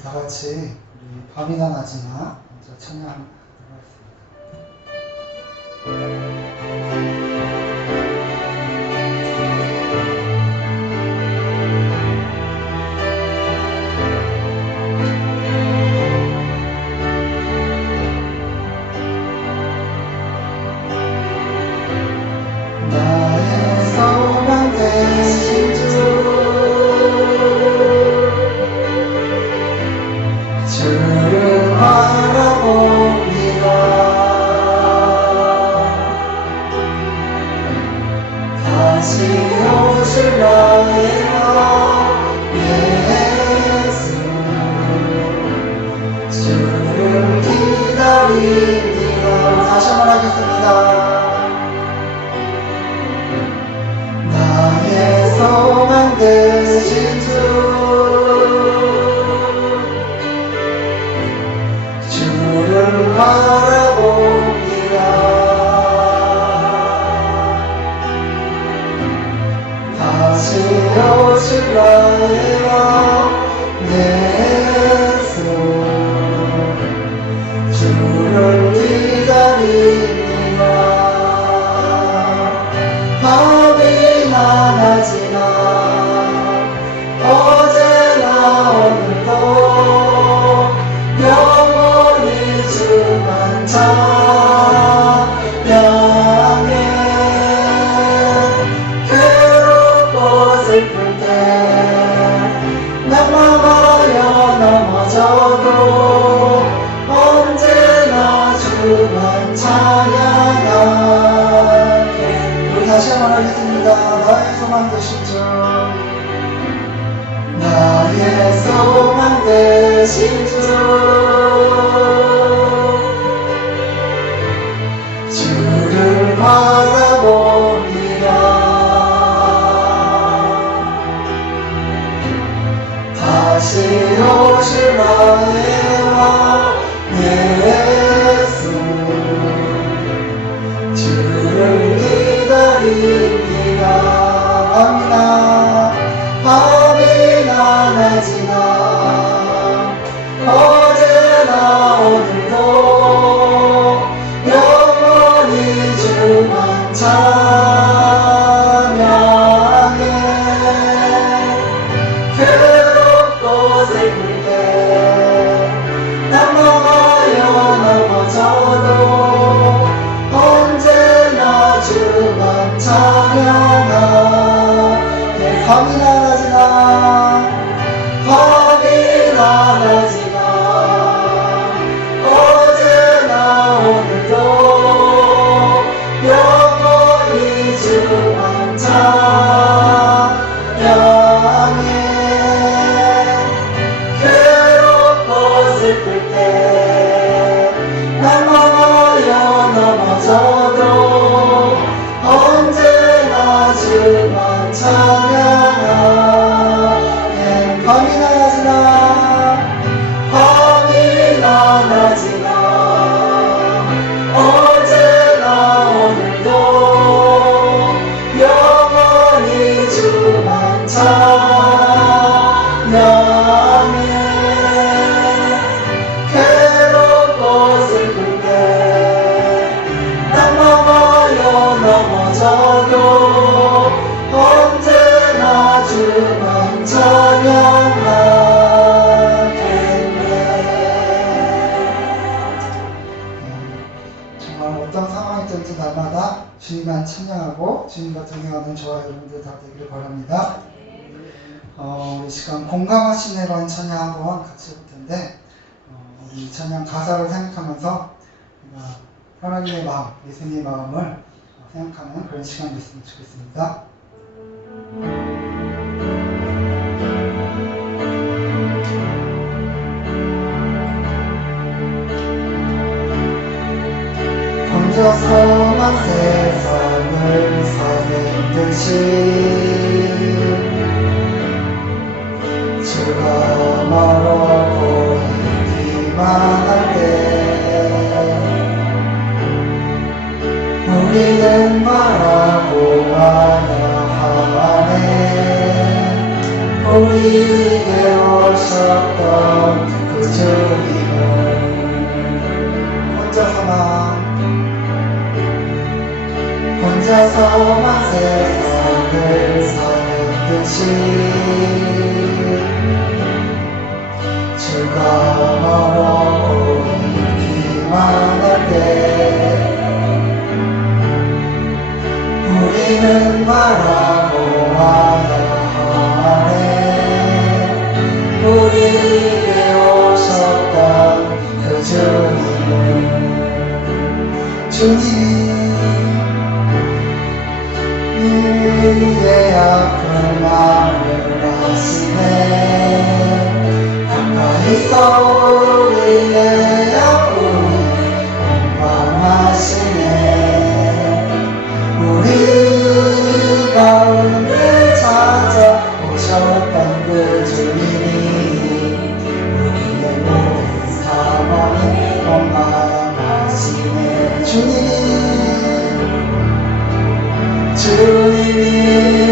우리 다 같이 우리 밤이나 낮이나 먼저 찬양하도록 하겠습니다. 주님만 찬양하고 주님과 동행하는 저와 여러분들 다 되기를 바랍니다. 이 시간 공감하시네라는 찬양 한번 같이 해볼 텐데 이 찬양 가사를 생각하면서 하나님의 마음, 예수님의 마음을 생각하는 그런 시간이 됐으면 좋겠습니다. 혼자서만 세상을 사는 듯이 주가 멀어 보이기만 할 때 우리는 말하고 마냐 하네 우리에게 오셨던 혼자서만 세상을 사는 듯이 주가 멀어 보이기만 할 때 우리는 말하고 와야 하네. 우리에게 오셨던 그 주님이 우리의 아픈 마음을 아시네. 가까이서 우리의 아픔을 공감하시네. 우리 가운데 찾아오셨던 그 주님이 우리의 모든 상황을 공감하시네. 주님이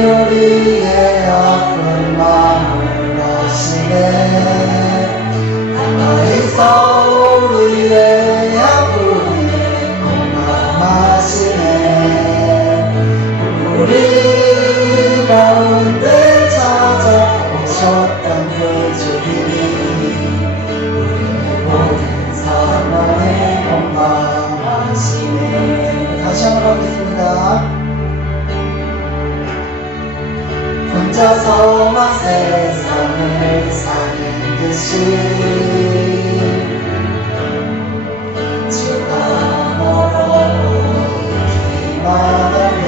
우리의 아픈 마음을 아시네. 가까이서 우리의 아픔을 공감하시네. 우리 가운데 찾아오셨던 그 주님이 우리의 모든 상황을 공감하시네. 다시 한번 하겠습니다. 혼자서만 세상을 사는 듯이 주가 멀어 보이기만 한데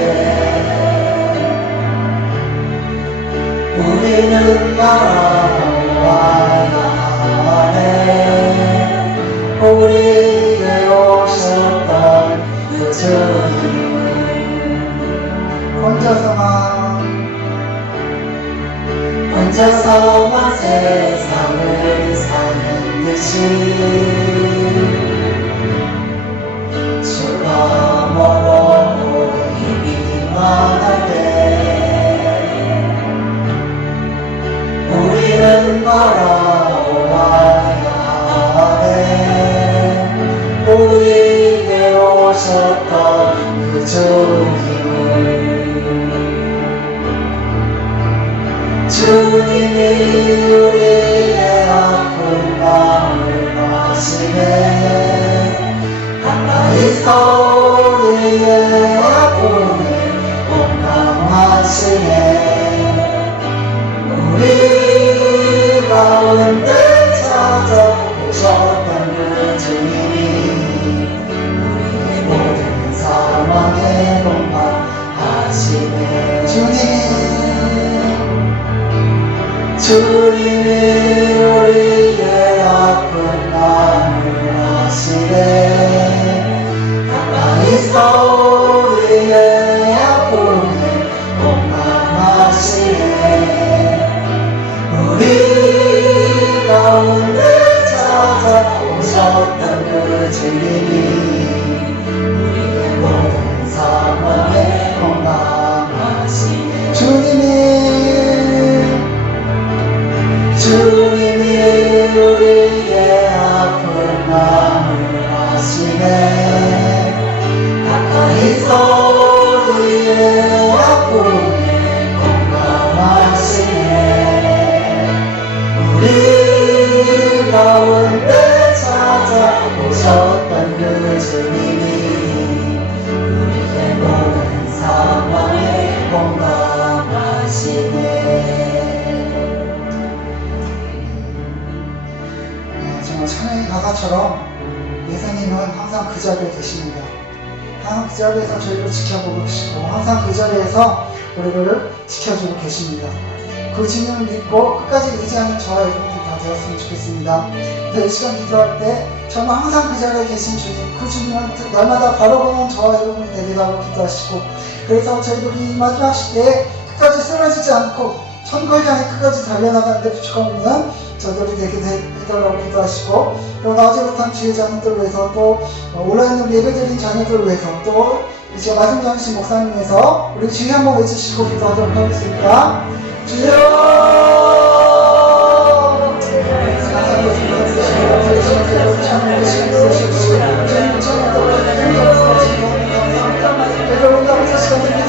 우리는 말하고 와야 하네. 우리에게 오셨던 그 주님 혼자서만 세상을 사는 듯이 주가 멀어 보이기만 할 때 우리는 바라보아야 하네. 우리에게 오셨던 그 주님을 주님이 우리의 아픈 마음을 아시네. 가까이서 우리의 아픔을 공감하시네. 우리 가운데 찾아오셨던 그 주님이 우리의 모든 상황에 공감하시네. 주님이 우리의 아픈 마음을 아시네. 가까이서 우리의 아픔을 공감하시네. 우리 가운데 찾아오셨던 그 주님이 우리의 모든 상황에 공감하시네. 주님이 우리의 아픈 마음을 아시네. 가까이서 우리의 아픔을 공감하시네. 우리 가운데 찾아오셨던 그 주님이 우리의 모든 상황에 공감하시네. 찬양의 가사처럼 예수님은 항상 그 자리에 계십니다. 항상 그 자리에서 저희를 지켜보고 계시고 항상 그 자리에서 우리를 지켜주고 계십니다. 그 주님을 믿고 끝까지 의지하는 저와 여러분들 다 되었으면 좋겠습니다. 그래서 이 시간 기도할 때 정말 항상 그 자리에 계신 주님, 그 주님을 날마다 바라보는 저와 여러분이 되리라고 기도하시고, 그래서 저희들이 이 마지막 시대에 끝까지 쓰러지지 않고 천국을 향해 끝까지 달려나가는 데 부족함없는 저들이 되게 해달라고 기도하시고, 또 나오지 못한 주의 자녀들을 위해서, 또 온라인으로 예배드린 자녀들을 위해서, 또 이제 마승장신 목사님 위해서 우리 주의 한번 외치시고 기도하도록 하겠습니다. 주여! 감사합니다.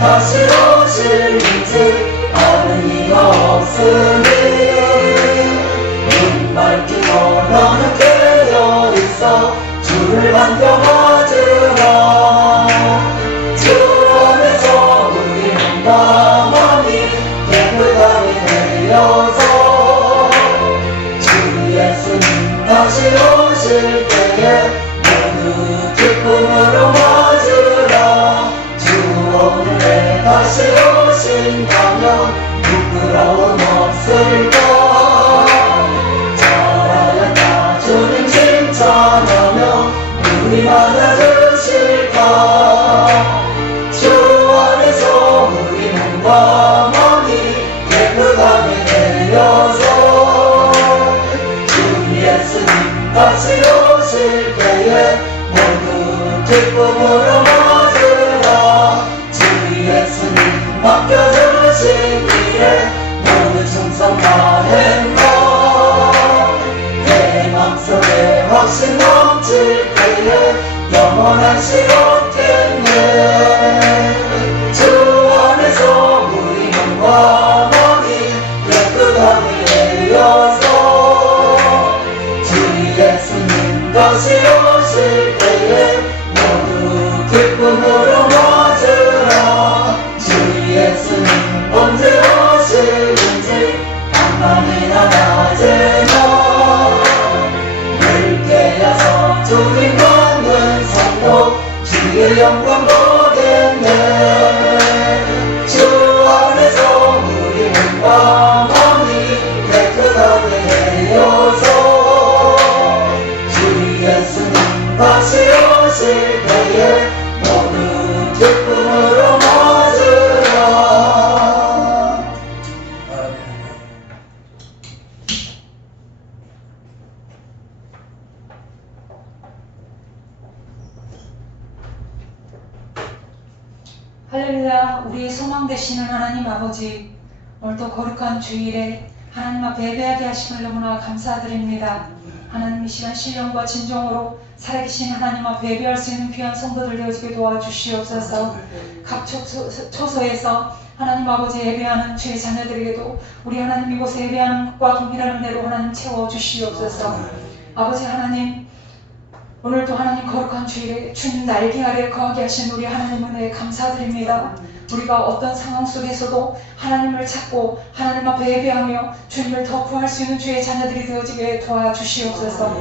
다시 오실지 아는 이가 없으니 눈 밝히고 너는 깨어있어 주를 반겨하지마. 주 안에서 우리 영감하니 깨끗하게 되어서 주 예수님 다시 오실 때에 모두 기쁨으로 맞으라. 오늘에 다시 오신다면 부끄러움 없을까. 잘하였다 주님 칭찬하며 우리 맞아주실까. 주 안에서 우리 건강하니 깨끗하게 되어서 주 예수님 다시 오실 때에 모두 기쁨으로 맞으라. 예수님 맡겨주신 일에 모두 충성 다했나. 내 맘속에 확신 넘칠 때에 영원하시 없겠네. 주 안에서 우리 영광하니 깨끗하게 되어서 주 예수님 다시 오실 때에 모두 기쁨으로 맞으라. 예수님 언제 오실지 밤밤이나 낮에나 늘 깨어서 주님 받는 성도 주의 영광 보겠네. 주 안에서 우리 건강하니 깨끗하게 되어서 주 예수님 다시 오실 때에 모두 기쁨으로 맞으라. 할렐루야. 우리의 소망 되시는 하나님 아버지, 오늘도 거룩한 주일에 하나님 앞에 예배하게 하심을 너무나 감사드립니다. 하나님 이 시간 신령과 진정으로 살아계신 하나님 앞에 예배할 수 있는 귀한 성도들 되어지게 도와주시옵소서. 각 초소에서 하나님 아버지 예배하는 주의 자녀들에게도 우리 하나님 이곳에 예배하는 것과 동일한 은혜로 하나님 채워주시옵소서. 아버지 하나님, 오늘도 하나님 거룩한 주일에 주님 날개 아래 거하게 하신 우리 하나님 은혜에 감사드립니다. 우리가 어떤 상황 속에서도 하나님을 찾고 하나님 앞에 예배하며 주님을 더 구할 수 있는 주의 자녀들이 되어지게 도와주시옵소서.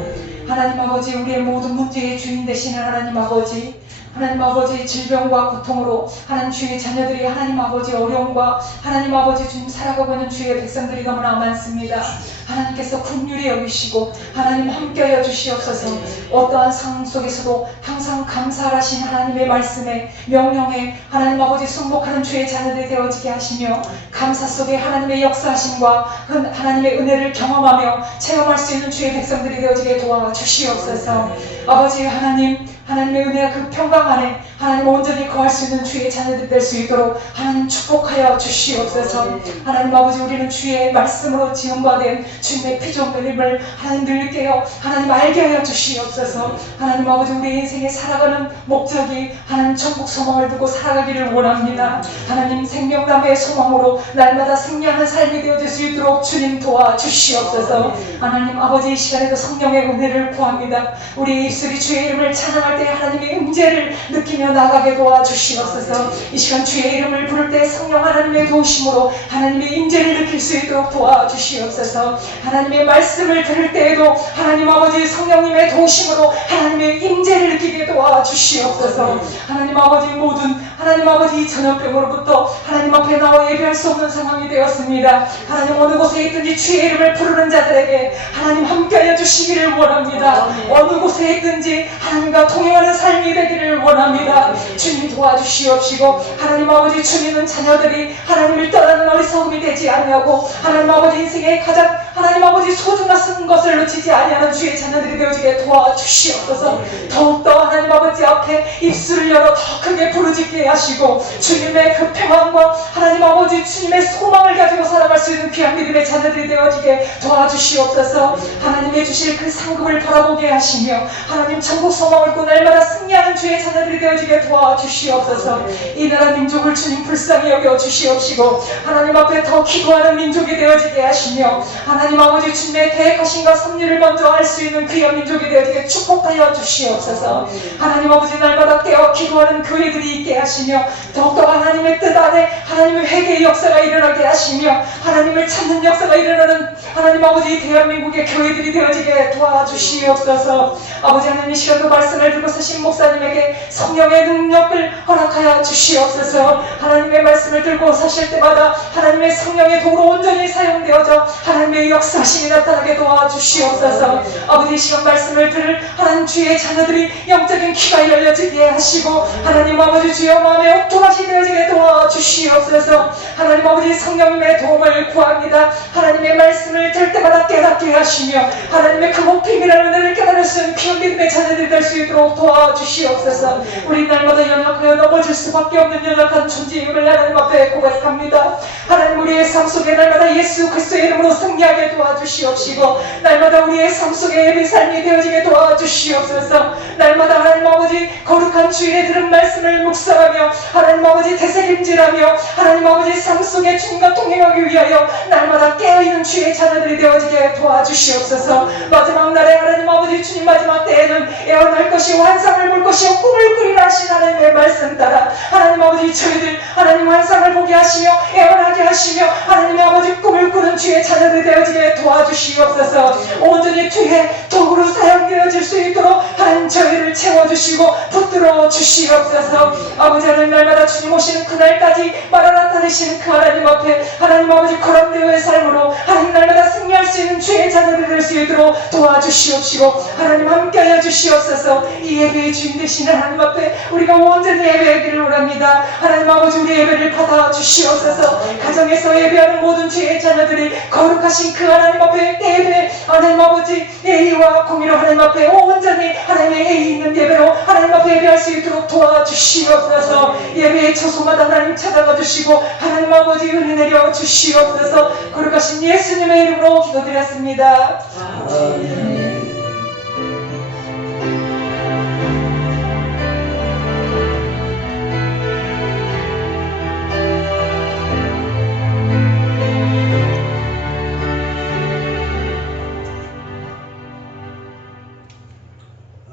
하나님 아버지, 우리의 모든 문제의 주인 되시는 하나님 아버지, 하나님 아버지, 질병과 고통으로 하나님 주의 자녀들이 하나님 아버지 어려움과 하나님 아버지 주님 살아가고 있는 주의 백성들이 너무나 많습니다. 하나님께서 긍휼히 여기시고 하나님 함께하여 주시옵소서. 어떠한 상황 속에서도 항상 감사하신 하나님의 말씀에 명령에 하나님 아버지 순복하는 주의 자녀들이 되어지게 하시며 감사 속에 하나님의 역사하심과 하나님의 은혜를 경험하며 체험할 수 있는 주의 백성들이 되어지게 도와주시옵소서. 아버지 하나님, 하나님의 은혜와 그 평강 안에 하나님 온전히 거할 수 있는 주의 자녀들 될 수 있도록 하나님 축복하여 주시옵소서. 하나님 아버지, 우리는 주의 말씀으로 지음받은 주님의 피조 그림을 하나님 늘 깨어 하나님 알게 하여 주시옵소서. 하나님 아버지, 우리 인생에 살아가는 목적이 하나님 천국 소망을 두고 살아가기를 원합니다. 하나님 생명나무의 소망으로 날마다 승리하는 삶이 되어질 수 있도록 주님 도와주시옵소서. 하나님 아버지, 이 시간에도 성령의 은혜를 구합니다. 우리 입술이 주의 이름을 찬양할 때 하나님의 임재를 느끼며 나가게 도와주시옵소서. 이 시간 주의 이름을 부를 때 성령 하나님의 도우심으로 하나님의 임재를 느낄 수 있도록 도와주시옵소서. 하나님의 말씀을 들을 때에도 하나님 아버지 성령님의 도우심으로 하나님의 임재를 느끼게 도와주시옵소서. 하나님 아버지, 모든 하나님 아버지 전염병으로부터 하나님 앞에 나와 예배할 수 없는 상황이 되었습니다. 하나님 어느 곳에 있든지 주의 이름을 부르는 자들에게 하나님 함께하여 주시기를 원합니다. 어느 곳에 있든지 하나님과 통행하는 삶이 되기를 원합니다. 주님 도와주시옵시고 하나님 아버지, 주님은 자녀들이 하나님을 떠나는 어리석음이 되지 아니하고 하나님 아버지 인생의 가장 하나님 아버지 소중한 것을 놓치지 아니하는 주의 자녀들이 되어지게 도와주시옵소서. 더욱더 하나님 아버지 앞에 입술을 열어 더 크게 부르짖게 하시고 주님의 그 평안과 하나님 아버지 주님의 소망을 가지고 살아갈 수 있는 귀한 믿음의 자녀들이 되어지게 도와주시옵소서. 하나님의 주실 그 상급을 바라보게 하시며 하나님 천국 소망을 꾸고 날마다 승리하는 주의 자녀들이 되어지게 도와주시옵소서. 이 나라 민족을 주님 불쌍히 여겨 주시옵시고 하나님 앞에 더 기도하는 민족이 되어지게 하시며 하나님 아버지 주님의 계획하심과 섭리를 먼저 알 수 있는 귀한 민족이 되어지게 축복하여 주시옵소서. 하나님 아버지, 날마다 깨어 기도하는 교회들이 있게 하시며 더욱더 하나님의 뜻 안에 하나님의 회개의 역사가 일어나게 하시며 하나님을 찾는 역사가 일어나는 하나님 아버지 대한민국의 교회들이 되어지게 도와주시옵소서. 아버지 하나님, 이 시간도 말씀을 들고 사신 목사님에게 성령의 능력을 허락하여 주시옵소서. 하나님의 말씀을 들고 사실 때마다 하나님의 성령의 도로 온전히 사용되어져 하나님의 역사심이 나타나게 도와주시옵소서. 아버지, 이 시간 말씀을 들을 하나님 주의 자녀들이 영적인 귀가 열려지게 하시고 하나님 아버지 주여 마음의 옥토밭이 되어지게 도와주시옵소서. 하나님 아버지 성령님의 도움을 구합니다. 하나님의 말씀을 들 때마다 깨닫게 하시며 하나님의 그 목표이라는 은혜를 깨달을 수 있는 귀한 믿음의 자녀들이 될 수 있도록 도와주시옵소서. 우리 날마다 연약하여 넘어질 수밖에 없는 연약한 존재임을 하나님 앞에 고백합니다. 하나님, 우리의 삶 속에 날마다 예수 그리스도의 이름으로 승리하게 도와주시옵시고 날마다 우리의 삶 속에 예배 삶이 되어지게 도와주시옵소서. 날마다 하나님 아버지 거룩한 주일에 들은 말씀을 묵상하며 하나님 아버지 되새김질하며 하나님 아버지 삶 속에 주님과 동행하기 위하여 날마다 깨어있는 주의 자녀들이 되어지게 도와주시옵소서. 마지막 날에 하나님 아버지 주님 마지막 때에는 애원할 것이 환상을 볼 것이요 꿈을 꾸리라 하신 하나님의 말씀 따라 하나님 아버지 저희들 하나님 환상을 보게 하시며 애원하게 하시며 하나님의 아버지 꿈을 꾸는 주의 자녀들이 되어지게 도와주시옵소서. 온전히 주의 도구로 사용되어질 수 있도록 하나님 저희를 채워주시고 붙들어 주시옵소서. 아버지 하나님, 날마다 주님 오시는 그날까지 마라나타 되시는 그 하나님 앞에 하나님 아버지 거듭되어의 삶으로 하나님 날마다 승리할 수 있는 주의 자녀들이 될 수 있도록 도와주시옵시고 하나님 함께하여 주시옵소서. 이 예배의 주인 되시는 하나님 앞에 우리가 온전히 예배하기를 원합니다. 하나님 아버지, 우리 예배를 받아 주시옵소서. 가정에서 예배하는 모든 주의 자녀들이 거룩하신 그 하나님 앞에 예배 하나님 아버지 예의와 공의로 하나님 앞에 온전히 하나님의 예의 있는 예배로 하나님 앞에 예배할 수 있도록 도와주시옵소서. 예배의 처소마다 하나님 찾아가 주시고 하나님 아버지 은혜 내려 주시옵소서. 거룩하신 예수님의 이름으로 기도드렸습니다. 아멘.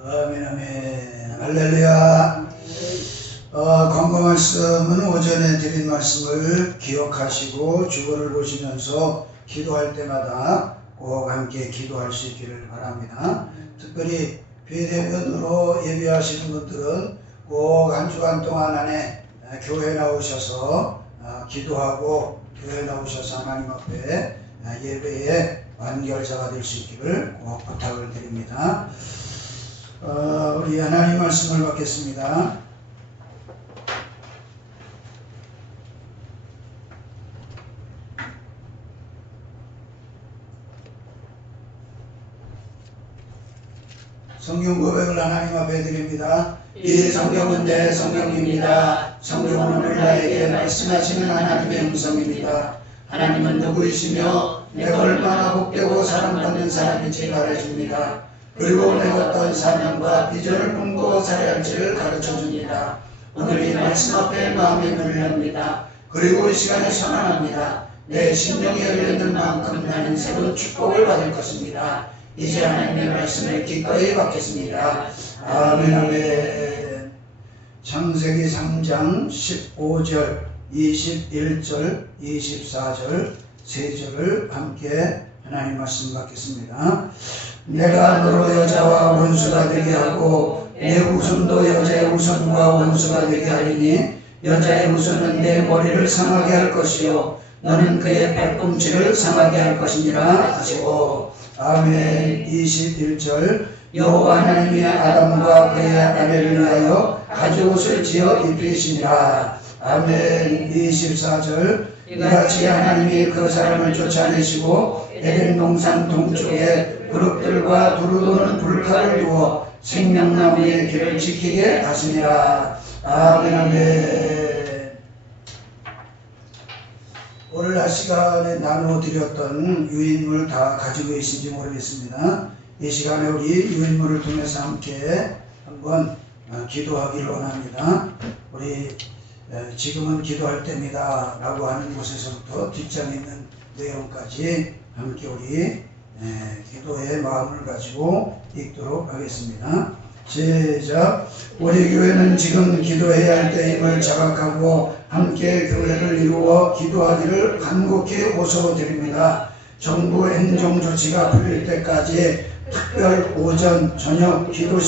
아멘, 아멘. 할렐루야. 광고 말씀은 오전에 드린 말씀을 기억하시고 주보를 보시면서 기도할 때마다 꼭 함께 기도할 수 있기를 바랍니다. 특별히 비대면으로 예배하시는 분들은 꼭 한 주간 동안 안에 교회 나오셔서 기도하고 교회 나오셔서 하나님 앞에 예배의 완결자가 될 수 있기를 꼭 부탁을 드립니다. 우리 하나님 말씀을 받겠습니다. 성경 고백을 하나님 앞에 드립니다. 이 성경은 내 성경입니다. 성경은 오늘 나에게 말씀하시는 하나님의 음성입니다. 하나님은 누구이시며 내가 얼마나 복되고 사랑받는 사람인지 말해줍니다. 그리고 내가 어떤 사명과 비전을 품고 살아야 할지를 가르쳐줍니다. 오늘 이 말씀 앞에 마음의 문을 엽니다. 그리고 이 시간에 선언합니다. 내 심령이 열렸는 만큼 나는 새로운 축복을 받을 것입니다. 이제 하나님의 말씀을 기꺼이 받겠습니다. 아멘. 아멘. 창세기 3장 15절, 21절, 24절, 3절을 함께 하나님 말씀 받겠습니다. 내가 너로 여자와 원수가 되게 하고 내 후손도 여자의 후손과 원수가 되게 하리니 여자의 후손은 내 머리를 상하게 할 것이요 너는 그의 발꿈치를 상하게 할 것이니라 하시고. 아멘. 21절 여호와 하나님이 아담과 그의 아내를 위하여 가죽옷을 지어 입히시니라. 아멘. 24절 이같이 하나님이 그 사람을 쫓아내시고 에덴 동산 동쪽에 그룹들과 두루도는 불칼을 두어 생명나무의 길을 지키게 하시니라. 아멘. 아멘. 오늘 날 시간에 나눠드렸던 유인물 다 가지고 계신지 모르겠습니다. 이 시간에 우리 유인물을 통해서 함께 한번 기도하기를 원합니다. 우리 지금은 기도할 때입니다 라고 하는 곳에서부터 뒷장에 있는 내용까지 함께 우리 기도의 마음을 가지고 읽도록 하겠습니다. 시작. 우리 교회는 지금 기도해야 할 때임을 자각하고 함께 교회를 이루어 기도하기를 간곡히 호소드립니다. 정부 행정 조치가 풀릴 때까지 특별 오전, 저녁 기도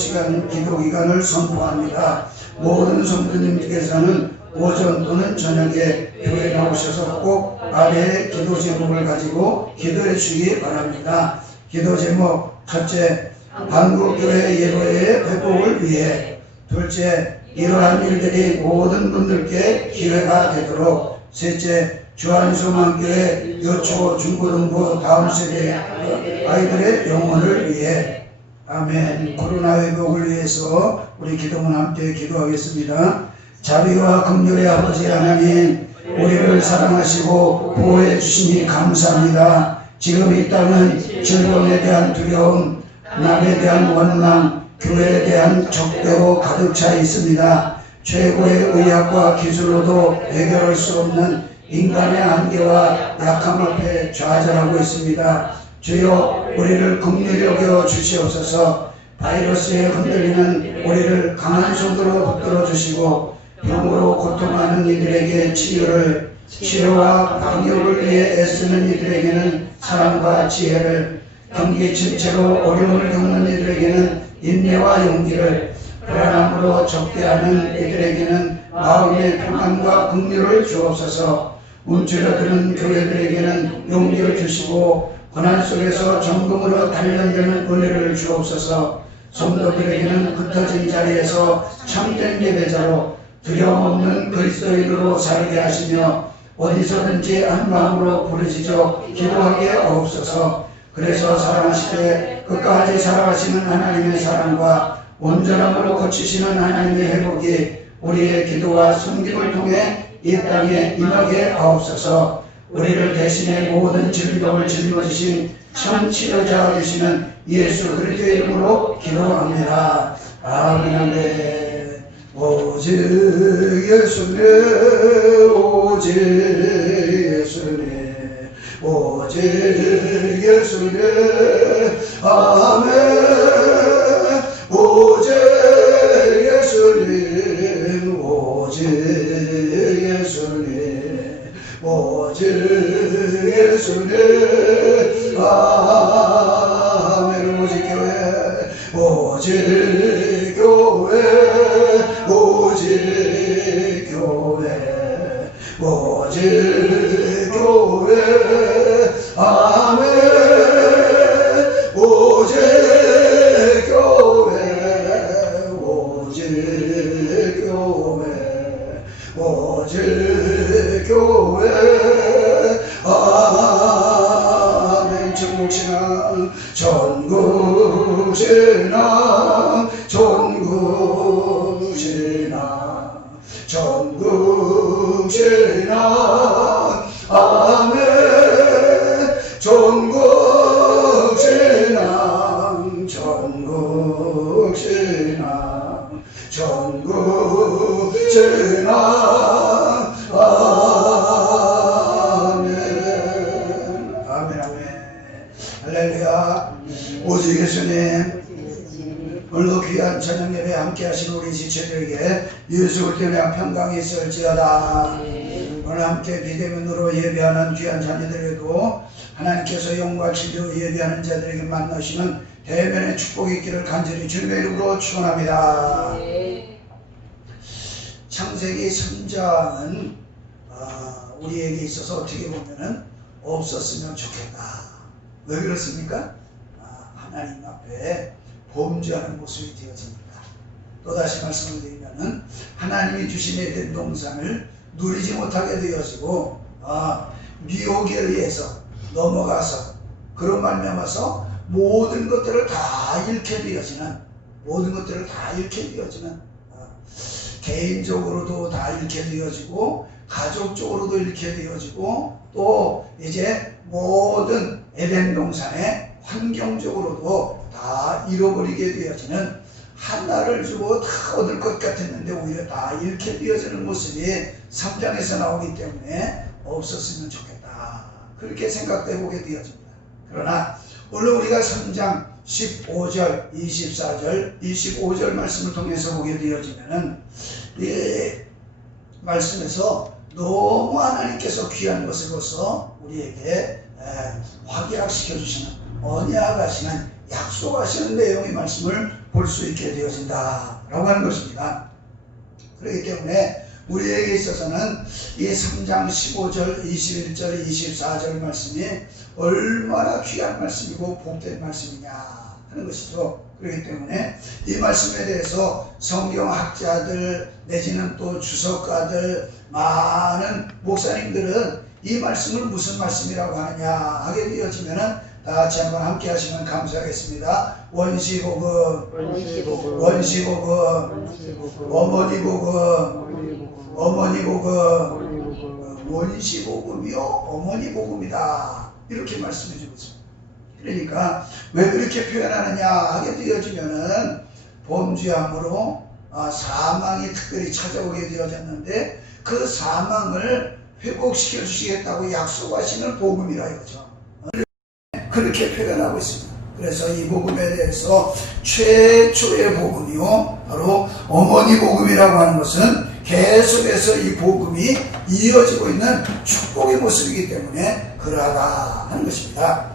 기간을 선포합니다. 모든 성도님께서는 오전 또는 저녁에 교회에 나오셔서 꼭 아래의 기도 제목을 가지고 기도해 주시기 바랍니다. 기도 제목 첫째, 한국교회 예배의 회복을 위해. 둘째, 이러한 일들이 모든 분들께 기회가 되도록. 셋째, 주한소망교회 요초 중고등부 다음 세대 아이들의 영혼을 위해. 아멘. 코로나 회복을 위해서 우리 기도문 함께 기도하겠습니다. 자비와 긍휼의 아버지 하나님, 우리를 사랑하시고 보호해 주시니 감사합니다. 지금 이 땅은 질병에 대한 두려움, 남에 대한 원망, 교회에 대한 적대로 가득 차 있습니다. 최고의 의학과 기술로도 해결할 수 없는 인간의 한계와 약함 앞에 좌절하고 있습니다. 주여 우리를 긍휼히 여겨 주시옵소서. 바이러스에 흔들리는 우리를 강한 손으로 붙들어 주시고 병으로 고통하는 이들에게 치료와 방역을 위해 애쓰는 이들에게는 사랑과 지혜를, 경기 침체로 어려움을 겪는 이들에게는 인내와 용기를, 불안함으로 적대하는 이들에게는 마음의 평안과 긍휼을 주옵소서. 움츠러드는 교회들에게는 용기를 주시고 고난 속에서 정금으로 단련되는 은혜를 주옵소서. 성도들에게는 흩어진 자리에서 참된 예배자로 두려움 없는 그리스도인으로 살게 하시며 어디서든지 한 마음으로 부르짖어 기도하게 하옵소서. 그래서 사랑하시되 끝까지 살아가시는 하나님의 사랑과 온전함으로 거치시는 하나님의 회복이 우리의 기도와 섬김을 통해 이 땅에 임하게 하옵소서. 우리를 대신해 모든 질병을 짊어지신 참 치료자 되시는 예수 그리스도의 이름으로 기도합니다. 아멘. 아멘. 오직 예수님, 오직 예수님, 오직 예수님, 아멘. 오직 예수님, 오직 교회 오직 교회 아멘 오직 교회 오직 교회 오직 교회 아멘 전국신앙 전국신앙 전국신앙 전국신앙 아멘 전국신앙 전국신앙 전국신앙 아멘 아멘 아멘 할렐루야. 오직 예수님 오늘도 귀한 저녁 예배에 함께 하신 우리 지체들에게 예수 그리스도의 평강이 있을지어다. 오늘 함께 비대면으로 예배하는 귀한 자녀들에게도 하나님께서 영과 진리로 예배하는 자들에게 만나시는 대면의 축복이 있기를 간절히 주님의 이름으로 축원합니다. 창세기 3장은 우리에게 있어서 어떻게 보면은 없었으면 좋겠다. 왜 그렇습니까? 하나님 앞에 범죄하는 모습이 되어집니다. 또다시 말씀을 드리면은 하나님이 주신 에덴 동산을 누리지 못하게 되어지고 미혹에 의해서 넘어가서 그런 말미암아서 모든 것들을 다 잃게 되어지는 개인적으로도 다 잃게 되어지고 가족적으로도 잃게 되어지고 또 이제 모든 에덴 동산의 환경적으로도 다 잃어버리게 되어지는 하나를 주고 다 얻을 것 같았는데 오히려 다 잃게 되어지는 모습이 3장에서 나오기 때문에 없었으면 좋겠다. 그렇게 생각해 보게 되어집니다. 그러나 오늘 우리가 3장 15절, 24절, 25절 말씀을 통해서 보게 되어지면은 이 말씀에서 너무 하나님께서 귀한 것으로서 우리에게 확약시켜 주시는 언약하시는 약속하시는 내용의 말씀을 볼 수 있게 되어진다 라고 하는 것입니다. 그렇기 때문에 우리에게 있어서는 이 3장 15절, 21절, 24절 말씀이 얼마나 귀한 말씀이고 복된 말씀이냐 하는 것이죠. 그렇기 때문에 이 말씀에 대해서 성경학자들 내지는 또 주석가들 많은 목사님들은 이 말씀을 무슨 말씀이라고 하느냐 하게 되어지면은 다 같이 한번 함께 하시면 감사하겠습니다. 원시복음, 어머니복음, 원시복음이요 어머니복음이다 이렇게 말씀해 주고 있습니다. 그러니까 왜 그렇게 표현하느냐 하게 되어지면은 범죄함으로 사망이 특별히 찾아오게 되어졌는데 그 사망을 회복시켜 주시겠다고 약속하시는 복음이라 이거죠. 그렇게 표현하고 있습니다. 그래서 이 복음에 대해서 최초의 복음이요 바로 어머니 복음이라고 하는 것은 계속해서 이 복음이 이어지고 있는 축복의 모습이기 때문에 그러하다 하는 것입니다.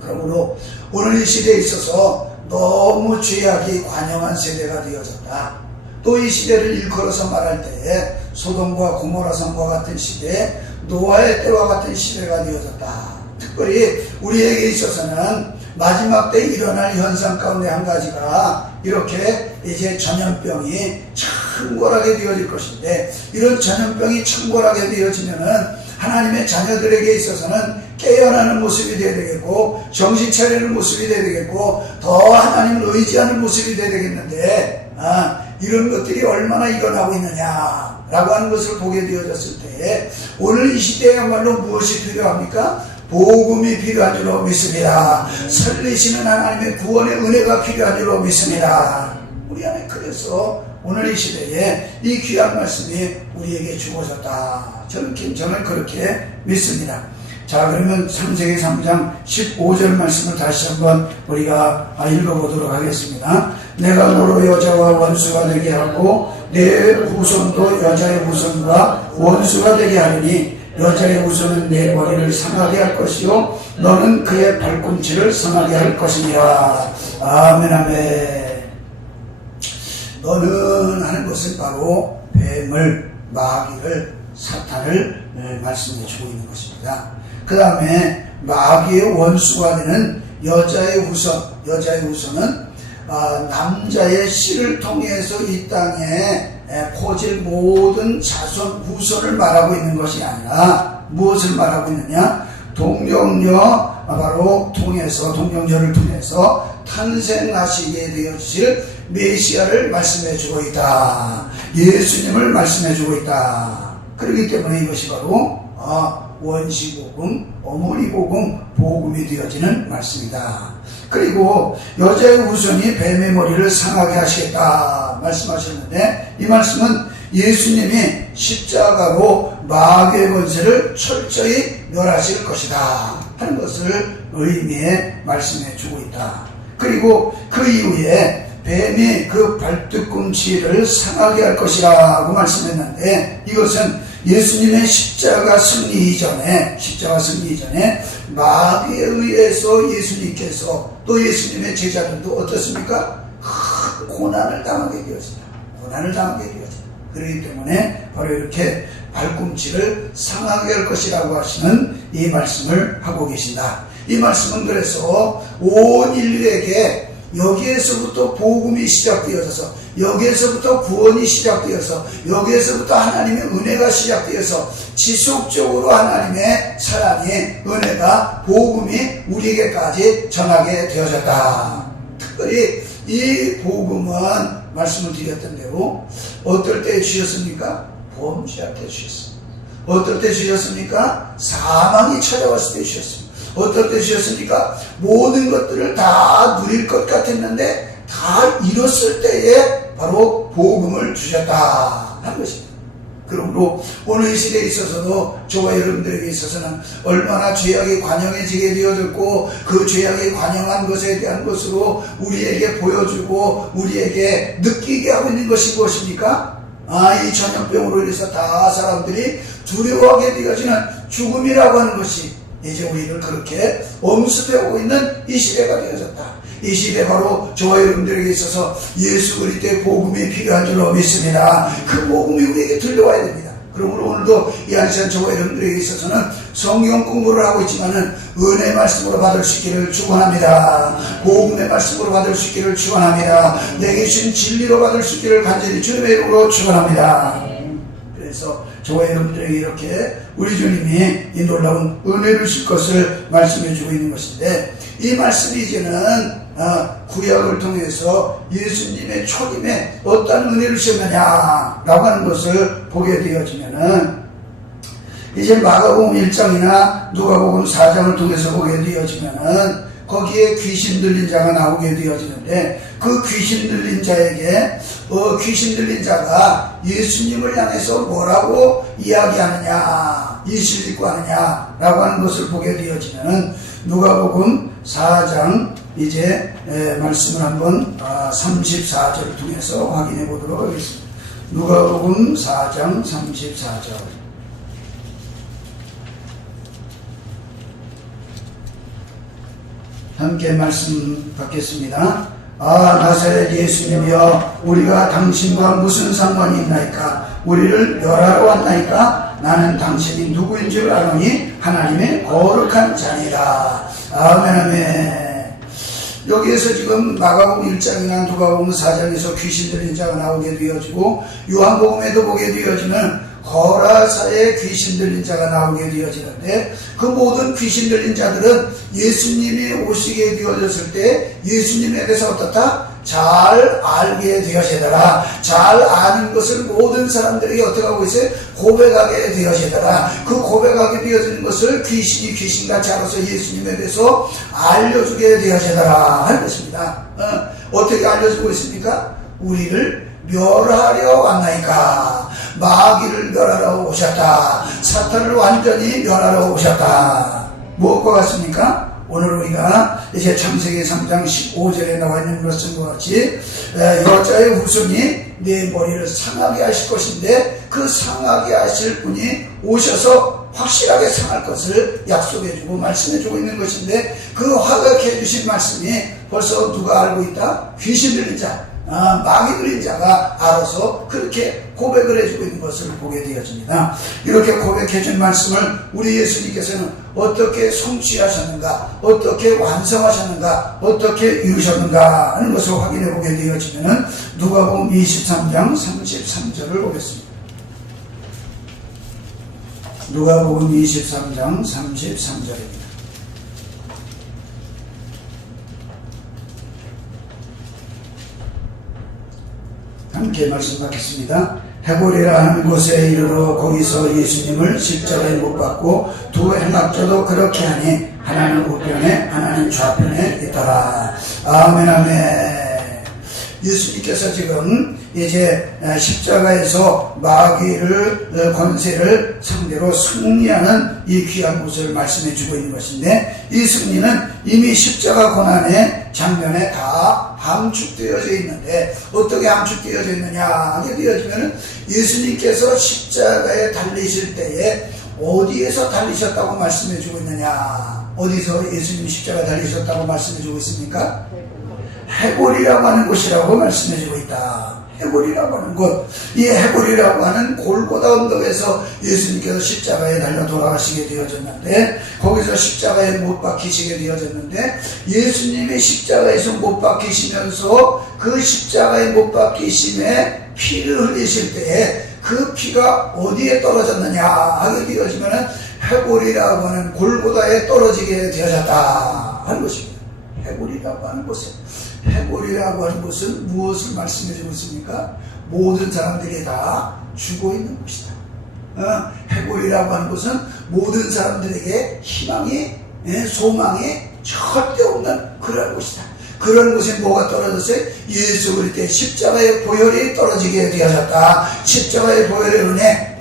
그러므로 오늘 이 시대에 있어서 너무 죄악이 관영한 세대가 되어졌다. 또 이 시대를 일컬어서 말할 때에 소돔과 고모라 성과 같은 시대, 노아의 때와 같은 시대가 되어졌다. 특별히 우리에게 있어서는 마지막 때 일어날 현상 가운데 한 가지가 이렇게 이제 전염병이 창궐하게 되어질 것인데 이런 전염병이 창궐하게 되어지면은 하나님의 자녀들에게 있어서는 깨어나는 모습이 되어야 되겠고 정신 차리는 모습이 되어야 되겠고 더 하나님을 의지하는 모습이 되어야 되겠는데 이런 것들이 얼마나 일어나고 있느냐라고 하는 것을 보게 되어졌을 때 오늘 이 시대야말로 무엇이 필요합니까? 복음이 필요한 줄로 믿습니다. 살리시는 하나님의 구원의 은혜가 필요한 줄로 믿습니다. 우리 안에 그래서 오늘 이 시대에 이 귀한 말씀이 우리에게 주어졌다. 저는 그렇게 믿습니다. 자, 그러면 창세기 3장 15절 말씀을 다시 한번 우리가 읽어보도록 하겠습니다. 내가 너로 여자와 원수가 되게 하고 내 후손도 여자의 후손과 원수가 되게 하리니 여자의 후손은 내 머리를 상하게 할 것이요 너는 그의 발꿈치를 상하게 할 것이니라. 아멘 아멘. 너는 하는 것은 바로 뱀을 마귀를, 사탄을 말씀해 주고 있는 것입니다. 그 다음에 마귀의 원수가 되는 여자의 후손은 남자의 씨를 통해서 이 땅에 퍼질 모든 자손 후손을 말하고 있는 것이 아니라 무엇을 말하고 있느냐? 바로 동정녀를 통해서 탄생하시게 되어질 메시아를 말씀해 주고 있다. 예수님을 말씀해 주고 있다. 그렇기 때문에 이것이 바로 원시복음, 어머니복음, 복음이 되어지는 말씀이다. 그리고 여자의 후손이 뱀의 머리를 상하게 하시겠다 말씀하셨는데, 이 말씀은 예수님이 십자가로 마귀의 권세를 철저히 멸하실 것이다 하는 것을 의미해 말씀해 주고 있다. 그리고 그 이후에 뱀이 그 발뒤꿈치를 상하게 할 것이라고 말씀했는데, 이것은 예수님의 십자가 승리 이전에 마귀에 의해서 예수님께서 또 예수님의 제자들도 어떻습니까? 큰 고난을 당하게 되었습니다. 그렇기 때문에 바로 이렇게 발꿈치를 상하게 할 것이라고 하시는 이 말씀을 하고 계신다. 이 말씀은 그래서 온 인류에게 여기에서부터 복음이 시작되어서, 여기에서부터 구원이 시작되어서, 여기에서부터 하나님의 은혜가 시작되어서 지속적으로 하나님의 사랑이, 은혜가, 복음이 우리에게까지 전하게 되어졌다. 특별히 이 복음은 말씀을 드렸던 대로 어떨 때 주셨습니까? 범죄할 때 주셨습니다. 어떨 때 주셨습니까? 사망이 찾아왔을 때 주셨습니다. 어떨 때 주셨습니까? 모든 것들을 다 누릴 것 같았는데 다 잃었을 때에 바로 복음을 주셨다 하는 것입니다. 그러므로 오늘 이 시대에 있어서도 저와 여러분들에게 있어서는 얼마나 죄악이 관영해지게 되어졌고, 그 죄악이 관영한 것에 대한 것으로 우리에게 보여주고 우리에게 느끼게 하고 있는 것이 무엇입니까? 이 전염병으로 인해서 다 사람들이 두려워하게 되어지는 죽음이라고 하는 것이 이제 우리를 그렇게 엄습해오고 있는 이 시대가 되어졌다. 이 시대 바로 저와 여러분들에게 있어서 예수 그리스도의 복음이 필요한 줄로 믿습니다. 그 복음이 우리에게 들려와야 됩니다. 그러므로 오늘도 이 한 시간 저와 여러분들에게 있어서는 성경 공부를 하고 있지만은 은혜 말씀으로 받을 수 있기를 축원합니다. 복음의 말씀으로 받을 수 있기를 축원합니다. 내게 주신 진리로 받을 수 있기를 간절히 주님의 이름으로 축원합니다. 그래서 저와 여러분들에게 이렇게 우리 주님이 이 놀라운 은혜를 주실 것을 말씀해 주고 있는 것인데, 이 말씀이 이제는 구약을 통해서 예수님의 초림에 어떤 은혜를 주셨느냐라고 하는 것을 보게 되어지면은, 이제 마가복음 1장이나 누가복음 4장을 통해서 보게 되어지면은 거기에 귀신 들린 자가 나오게 되어지는데, 그 귀신 들린 자에게 귀신 들린 자가 예수님을 향해서 뭐라고 이야기하느냐, 예시를 입고 하느냐라고 하는 것을 보게 되어지면은 누가복음 4장 이제 말씀을 한번 34절을 통해서 확인해 보도록 하겠습니다. 누가복음 4장 34절. 함께 말씀 받겠습니다. 나사렛 예수님이여, 우리가 당신과 무슨 상관이 있나이까? 우리를 멸하러 왔나이까? 나는 당신이 누구인 줄 아노니 하나님의 거룩한 자니라. 아멘, 아멘. 여기에서 지금 마가복음 1장이나 누가복음 4장에서 귀신 들린 자가 나오게 되어지고, 요한복음에도 보게 되어지는 거라사의 귀신 들린 자가 나오게 되어지는데, 그 모든 귀신 들린 자들은 예수님이 오시게 되어졌을 때 예수님에 대해서 어떻다? 잘 알게 되어지더라. 잘 아는 것을 모든 사람들에게 어떻게 하고 있어요? 고백하게 되어지더라. 그 고백하게 되어지는 것을 귀신이 귀신같이 알아서 예수님에 대해서 알려주게 되어지더라 하는 것입니다. 어떻게 알려주고 있습니까? 우리를 멸하려 왔나이까? 마귀를 멸하러 오셨다. 사탄을 완전히 멸하러 오셨다. 무엇과 같습니까? 오늘 우리가 이제 창세기 3장 15절에 나와 있는 것과 같이 여자의 후손이 내 머리를 상하게 하실 것인데, 그 상하게 하실 분이 오셔서 확실하게 상할 것을 약속해주고 말씀해주고 있는 것인데, 그 화각해 주신 말씀이 벌써 누가 알고 있다? 귀신 들린 자. 마귀 들인 자가 알아서 그렇게 고백을 해주고 있는 것을 보게 되어집니다. 이렇게 고백해준 말씀을 우리 예수님께서는 어떻게 성취하셨는가, 어떻게 완성하셨는가, 어떻게 이루셨는가 하는 것을 확인해 보게 되어지면 누가복음 23장 33절을 보겠습니다. 누가복음 23장 33절입니다. 함께 말씀 받겠습니다. 해골이라 하는 곳에 이르러 거기서 예수님을 십자가에 못 박고 두 행악자도 그렇게 하니 하나는 우편에 하나는 좌편에 있더라. 아멘 아멘. 예수님께서 지금 이제 십자가에서 마귀를 권세를 상대로 승리하는 이 귀한 것을 말씀해 주고 있는 것인데, 이 승리는 이미 십자가 고난의 장면에 다 함축되어져 있는데, 어떻게 함축되어져 있느냐 하게 되어지면 예수님께서 십자가에 달리실 때에 어디에서 달리셨다고 말씀해 주고 있느냐, 어디서 예수님이 십자가 달리셨다고 말씀해 주고 있습니까? 해골이라고 하는 곳이라고 말씀해주고 있다. 해골이라고 하는 곳, 이 해골이라고 하는 골고다 언덕에서 예수님께서 십자가에 달려 돌아가시게 되어졌는데, 거기서 십자가에 못 박히시게 되어졌는데, 예수님이 십자가에서 못 박히시면서 그 십자가에 못 박히심에 피를 흘리실 때에 그 피가 어디에 떨어졌느냐 하게 되어지면 해골이라고 하는 골고다에 떨어지게 되어졌다 하는 것입니다. 해골이라고 하는 곳에, 해골이라고 하는 것은 무엇을 말씀해 주고 있습니까? 모든 사람들이 다 죽어 있는 곳이다. 해골이라고 하는 것은 모든 사람들에게 희망이, 소망이 절대 없는 그런 곳이다. 그런 곳에 뭐가 떨어졌어요? 예수 그리스도의 십자가의 보혈이 떨어지게 되어졌다. 십자가의 보혈의 은혜,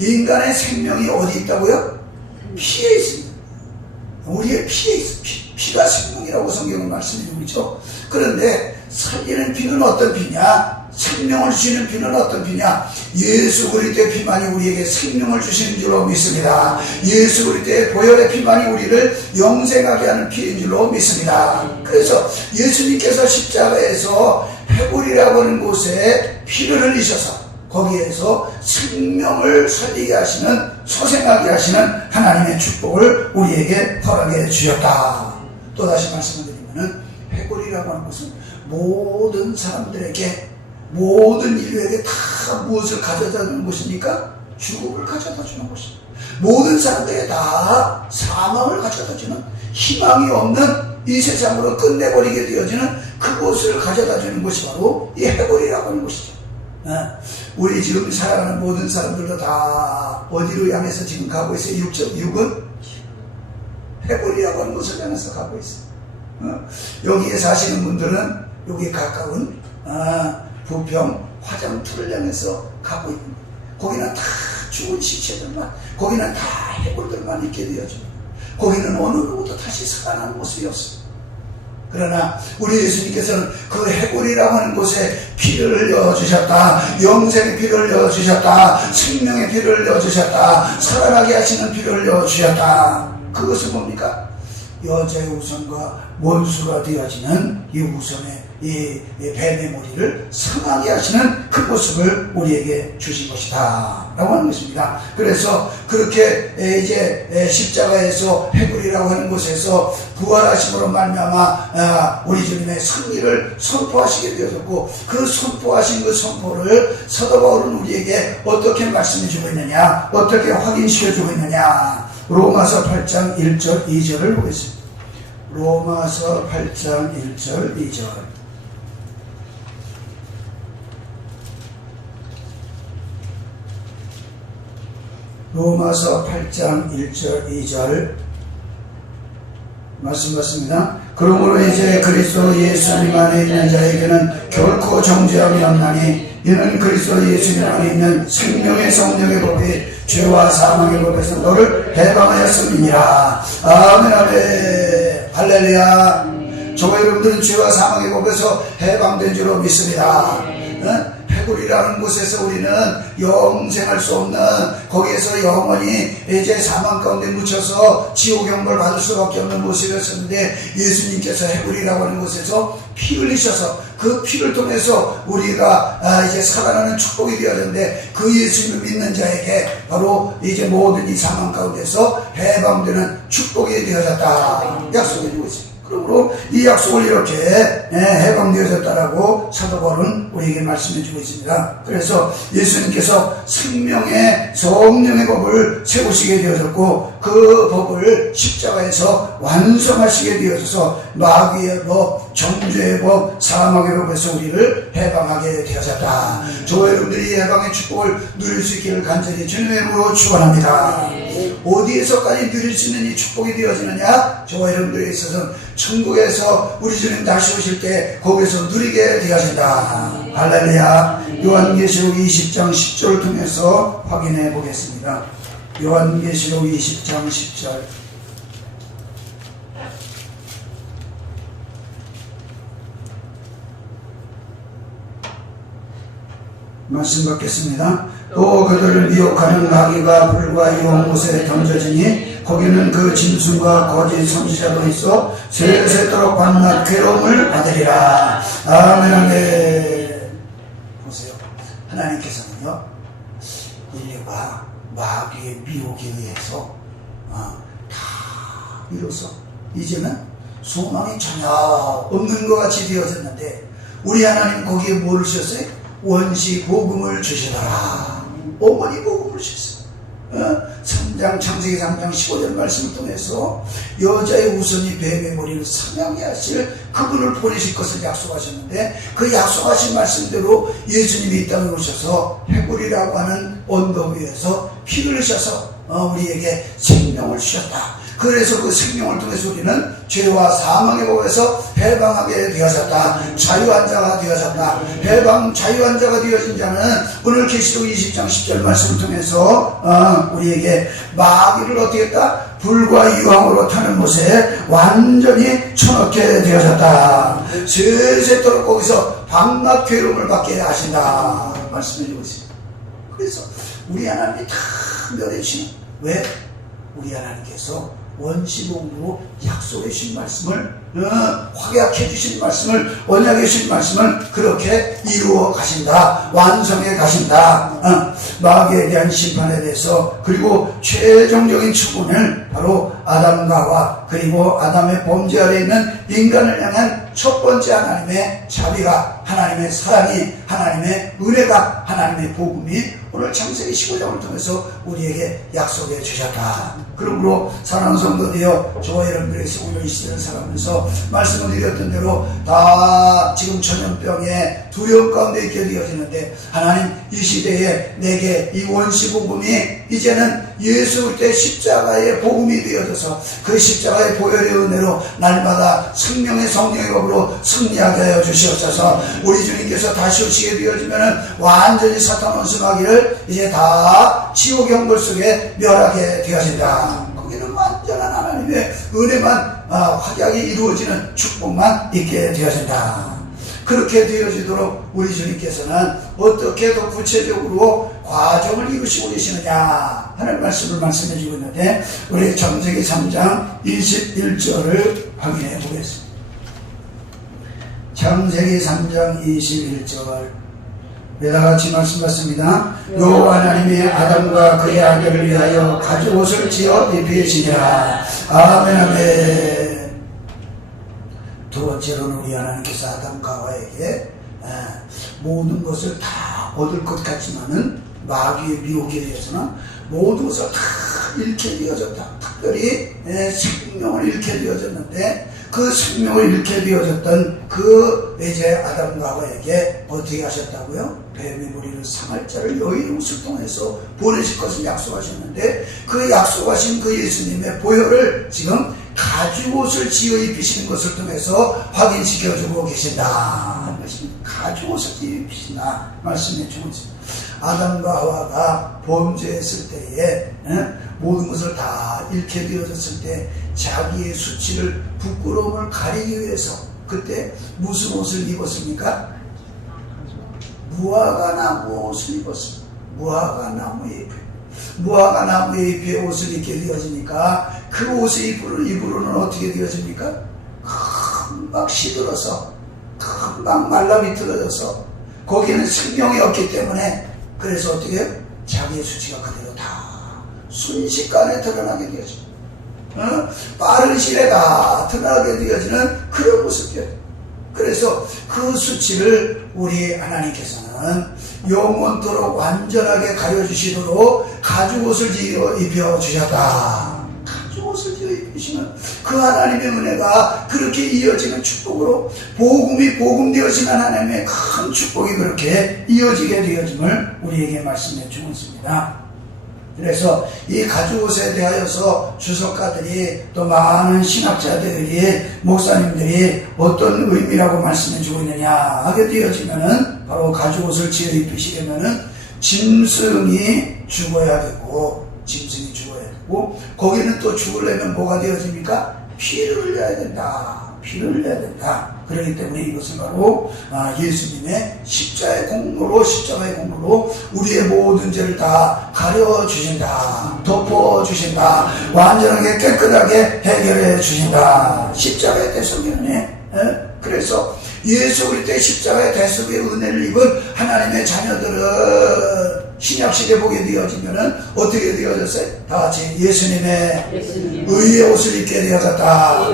인간의 생명이 어디 있다고요? 피에 있습니다. 우리의 피에 있습니다. 피가 생명이라고 성경은 말씀해주고 있죠. 그런데 살리는 피는 어떤 피냐? 생명을 주시는 피는 어떤 피냐? 예수 그리스도의 피만이 우리에게 생명을 주시는 줄로 믿습니다. 예수 그리스도의 보혈의 피만이 우리를 영생하게 하는 피인 줄로 믿습니다. 그래서 예수님께서 십자가에서 해골이라고 하는 곳에 피를 흘리셔서 거기에서 생명을 살리게 하시는, 소생하게 하시는 하나님의 축복을 우리에게 허락해 주셨다. 또다시 말씀을 드리면 해골이라고 하는 것은 모든 사람들에게, 모든 인류에게 다 무엇을 가져다 주는 것입니까? 죽음을 가져다 주는 것입니다. 모든 사람들에게 다 사망을 가져다 주는, 희망이 없는 이 세상으로 끝내버리게 되어지는 그곳을 가져다 주는 것이 바로 이 해골이라고 하는 것이죠. 우리 지금 살아가는 모든 사람들도 다 어디로 향해서 지금 가고 있어요? 육은 해골이라고 하는 곳을 향해서 가고 있어요. 여기에 사시는 분들은 여기에 가까운 부평 화장투를 향해서 가고 있는 거예요. 거기는 다 죽은 시체들만, 거기는 다 해골들만 있게 되어집니다. 거기는 어느 누구도 다시 살아나는 모습이 없어요. 그러나 우리 예수님께서는 그 해골이라고 하는 곳에 피를 흘려주셨다. 영생의 피를 흘려주셨다. 생명의 피를 흘려주셨다. 살아나게 하시는 피를 흘려주셨다. 그것은 뭡니까? 여자의 우선과 원수가 되어지는 이 우선의 이 뱀의 머리를 상하게 하시는 그 모습을 우리에게 주신 것이다 라고 하는 것입니다. 그래서 그렇게 이제 십자가에서 해골이라고 하는 곳에서 부활하심으로 말미암아 우리 주님의 승리를 선포하시게 되었고, 그 선포하신 그 선포를 사도 바울은 우리에게 어떻게 말씀해 주고 있느냐, 어떻게 확인시켜 주고 있느냐. 로마서 8장 1절 2절을 보겠습니다. 로마서 8장 1절 2절. 로마서 8장 1절 2절 말씀 같습니다. 그러므로 이제 그리스도 예수님 안에 있는 자에게는 결코 정죄함이 없나니, 이는 그리스도 예수님 안에 있는 생명의 성령의 법이 죄와 사망의 법에서 너를 해방하였음이니라. 아멘 아멘. 할렐루야. 저와 여러분들은 죄와 사망의 법에서 해방된 줄로 믿습니다. 해골이라는 곳에서 우리는 영생할 수 없는, 거기에서 영원히 이제 사망 가운데 묻혀서 지옥 형벌 받을 수밖에 없는 모습이었었는데, 예수님께서 해골이라고 하는 곳에서 피 흘리셔서 그 피를 통해서 우리가 이제 살아나는 축복이 되었는데, 그 예수님을 믿는 자에게 바로 이제 모든 이 사망 가운데서 해방되는 축복이 되어졌다 약속해 주고 있습니다. 그러므로 이 약속을 이렇게 해방되어졌다라고 사도 바울은 우리에게 말씀해 주고 있습니다. 그래서 예수님께서 생명의 성령의 법을 세우시게 되어졌고, 그 법을 십자가에서 완성하시게 되어져서 마귀의 법, 정죄의 법, 사망의 법에서 우리를 해방하게 되어졌다. 저와 여러분들이 해방의 축복을 누릴 수 있기를 간절히 주님의 이름으로 축원합니다. 어디에서까지 누릴 수 있는 이 축복이 되어지느냐? 저와 여러분들에 있어서는 천국에서 우리 주님 다시 오실 때 거기서 누리게 되어진다. 할렐루야. 요한계시록 20장 10절을 통해서 확인해 보겠습니다. 요한계시록 20장 10절. 말씀 받겠습니다. 또 그들을 미혹하는 마귀가 불과 유황 곳에 던져지니 거기는 그 짐승과 거짓 선지자도 있어 세세토록 밤낮 괴로움을 받으리라. 아멘. 아멘. 보세요. 하나님께서는요, 인류가 마귀의 미혹에 의해서 다 이뤄서 이제는 소망이 전혀 없는 것 같이 되어졌는데, 우리 하나님 거기에 뭐를 주셨어요? 원시 복음을 주시더라. 어머니 복음을 주셨어요. 3장 창세기 3장 15절 말씀을 통해서 여자의 우선이 뱀의 머리를 상하게 하실 그분을 보내실 것을 약속하셨는데, 그 약속하신 말씀대로 예수님이 이 땅에 오셔서 해골이라고 하는 언덕 위에서 피 흘리셔서 우리에게 생명을 주셨다. 그래서 그 생명을 통해서 우리는 죄와 사망의 법에서 해방하게 되어졌다. 자유한 자가 되어졌다. 자유한 자가 되어진 자는 오늘 계시록 20장 10절 말씀을 통해서 우리에게 마귀를 어떻게 했다? 불과 유황으로 타는 못에 완전히 쳐넣게 되어졌다. 세세토록 거기서 밤낮 괴로움을 받게 하신다. 말씀해 주고 있습니다. 그래서 우리 하나님이 다 멸해주시는, 왜? 우리 하나님께서 원시복음으로 약속해 주신 말씀을, 확약해 주신 말씀을, 언약해 주신 말씀을 그렇게 이루어 가신다. 완성해 가신다. 마귀에 대한 심판에 대해서, 그리고 최종적인 처분을 바로 아담과 하와, 그리고 아담의 범죄 아래 있는 인간을 향한 첫 번째 하나님의 자비가, 하나님의 사랑이, 하나님의 은혜가, 하나님의 복음이 오늘 창세기 15장을 통해서 우리에게 약속해 주셨다. 그러므로 사랑하는 성도되어 저와 여러분들에게서 오늘 이 시대를 살아가면서 말씀을 드렸던 대로 다 지금 전염병의 두려움 가운데 있게 되어지는데, 하나님 이 시대에 내게 이 원시 복음이 이제는 예수 때 십자가의 복음이 되어져서 그 십자가의 보혈의 은혜로 날마다 생명의 성령의 법으로 승리하게 하여 주시옵소서. 우리 주님께서 다시 오시게 되어지면 완전히 사탄 원수마귀를 이제 다 지옥의 형벌 속에 멸하게 되어진다. 거기는 완전한 하나님의 은혜만 확약이 이루어지는 축복만 있게 되어진다. 그렇게 되어지도록 우리 주님께서는 어떻게 더 구체적으로 과정을 이루시고 계시느냐 하는 말씀을 말씀해 주고 있는데, 우리 창세기 3장 21절을 확인해 보겠습니다. 창세기 3장 21절 다같이 말씀받습니다. 여호와 하나님이 아담과 그의 아들을 위하여 가죽옷을 지어 입히시니라. 아멘. 아멘. 두 번째로는 우리 하나님께서 아담과 하와에게 모든 것을 다 얻을 것 같지만은 마귀의 미혹에 의해서는 모든 것을 다 잃게 되어졌다. 특별히 생명을 잃게 되어졌는데, 그 생명을 잃게 되어졌던 그 이제 아담과 하와에게 어떻게 하셨다고요? 뱀의 머리를 상할 자를 여인의 옷을 통해서 보내실 것을 약속하셨는데, 그 약속하신 그 예수님의 보혈을 지금 가죽옷을 지어 입히시는 것을 통해서 확인시켜주고 계신다. 가죽옷을 지어 입히신다 말씀해 주고 있습니다. 아담과 하와가 범죄했을 때에 모든 것을 다 잃게 되어졌을 때 자기의 수치를, 부끄러움을 가리기 위해서 그때 무슨 옷을 입었습니까? 무화과 나무 옷을 입었습니다. 무화과 나무의 잎. 무화과 나무의 잎에 옷을 입게 되어지니까 그 옷의 잎으로는 어떻게 되어집니까? 금방 시들어서 금방 말라비틀어져서 거기에는 생명이 없기 때문에 그래서 어떻게 해요? 자기의 수치가 그대로 다 순식간에 드러나게 되어집니다. 빠른 시일에 다 드러나게 되어지는 그런 모습이에요. 그래서 그 수치를 우리 하나님께서는 영원토록 완전하게 가려주시도록 가죽옷을 입혀주셨다. 가죽옷을 입히시면 그 하나님의 은혜가 그렇게 이어지는 축복으로 복음이 복음되어지는 하나님의 큰 축복이 그렇게 이어지게 되어짐을 우리에게 말씀해 주고 있습니다. 그래서 이 가죽옷에 대하여서 주석가들이 또 많은 신학자들이 목사님들이 어떤 의미라고 말씀해 주고 있느냐 하게 되어지면은 바로 가죽옷을 지어 입히시려면은 짐승이 죽어야 되고 거기는 또 죽으려면 뭐가 되어집니까? 피를 흘려야 된다. 그렇기 때문에 이것은 바로 예수님의 십자가의 공로로 우리의 모든 죄를 다 가려주신다. 덮어주신다. 완전하게 깨끗하게 해결해 주신다. 십자가의 대속이네. 그래서 예수 그리스도의 십자가의 대속의 은혜를 입은 하나님의 자녀들은 신약시대 보게 되어지면은 어떻게 되어졌어요? 다 같이 예수님의 의의 옷을 입게 되어졌다.